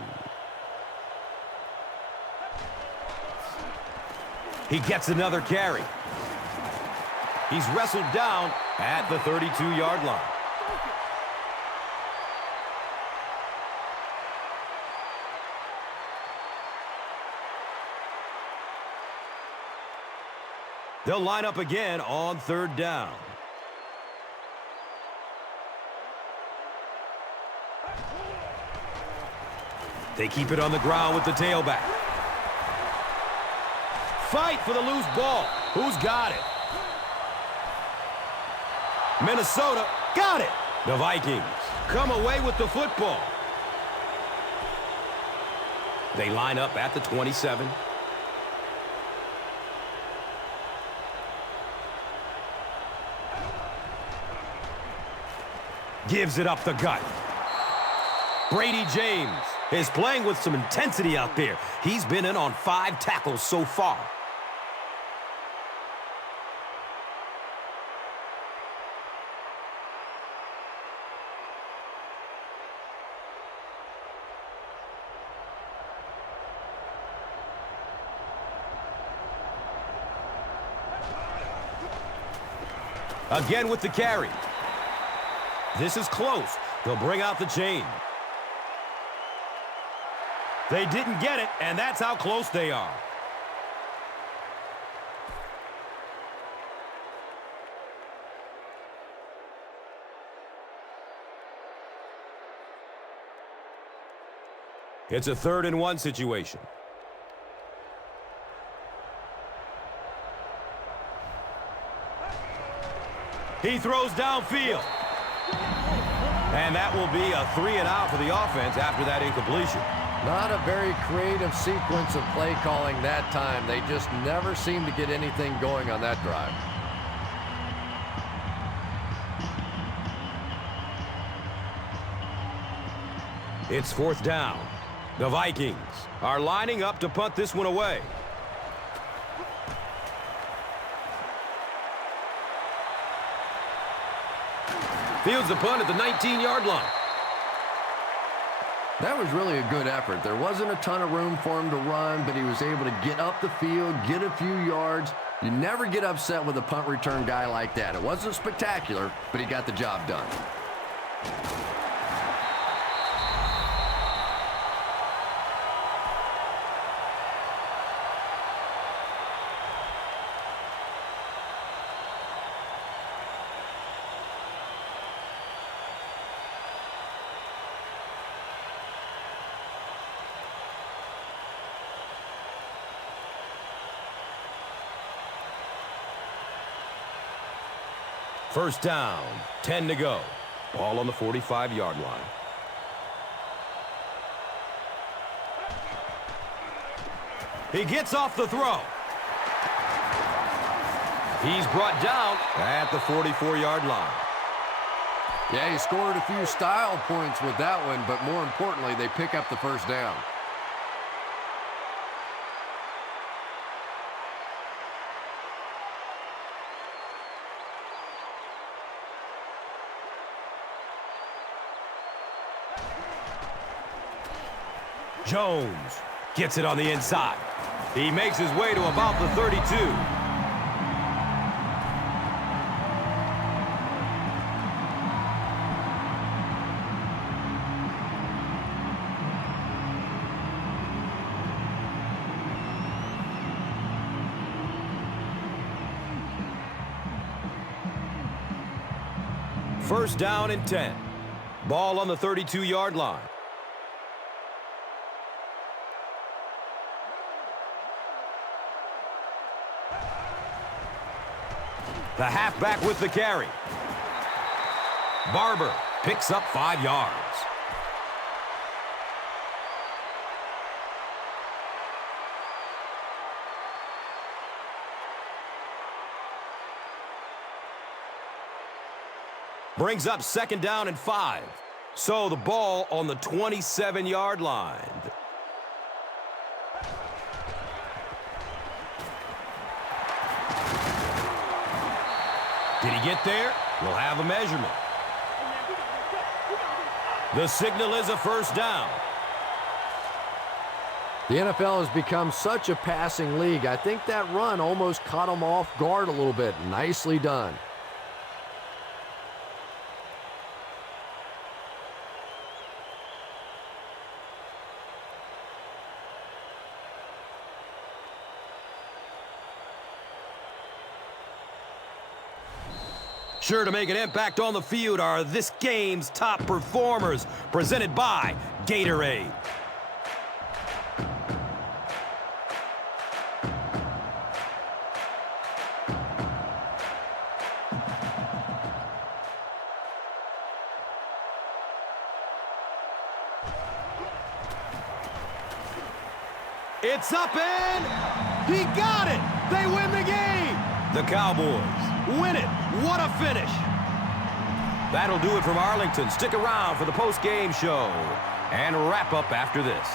He gets another carry. He's wrestled down at the 32-yard line. They'll line up again on 3rd down. They keep it on the ground with the tailback. Fight for the loose ball. Who's got it? Minnesota got it. The Vikings come away with the football. They line up at the 27. Gives it up the gut. Brady James is playing with some intensity out there. He's been in on 5 tackles so far. Again with the carry. This is close. They'll bring out the chain. They didn't get it, and that's how close they are. It's a 3rd and 1 situation. He throws downfield. And that will be a 3 and out for the offense after that incompletion. Not a very creative sequence of play calling that time. They just never seem to get anything going on that drive. It's 4th down. The Vikings are lining up to punt this one away. Fields the punt at the 19-yard line. That was really a good effort. There wasn't a ton of room for him to run, but he was able to get up the field, get a few yards. You never get upset with a punt return guy like that. It wasn't spectacular, but he got the job done. First down, 10 to go. Ball on the 45-yard line. He gets off the throw. He's brought down at the 44-yard line. Yeah, he scored a few style points with that one, but more importantly, they pick up the first down. Jones gets it on the inside. He makes his way to about the 32. First down and 10. Ball on the 32-yard line. The halfback with the carry. Barber picks up 5 yards. Brings up 2nd down and 5. So the ball on the 27-yard line. Did he get there? We'll have a measurement. The signal is a first down. The NFL has become such a passing league. I think that run almost caught him off guard a little bit. Nicely done. Sure to make an impact on the field are this game's top performers, presented by Gatorade. It's up and he got it! They win the game! The Cowboys win it. What a finish. That'll do it from Arlington. Stick around for the post-game show and wrap up after this.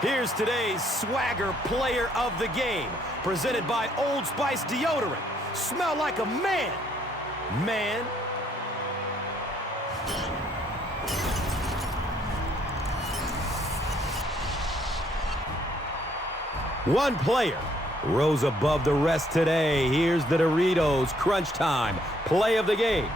Here's today's Swagger Player of the Game, presented by Old Spice Deodorant. Smell like a man. Man. One player rose above the rest today. Here's the Doritos Crunch Time Play of the Game.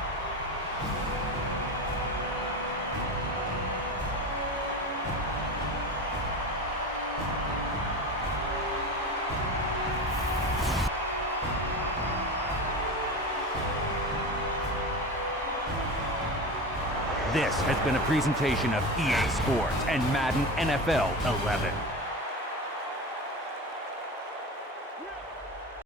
This has been a presentation of EA Sports and Madden NFL 11.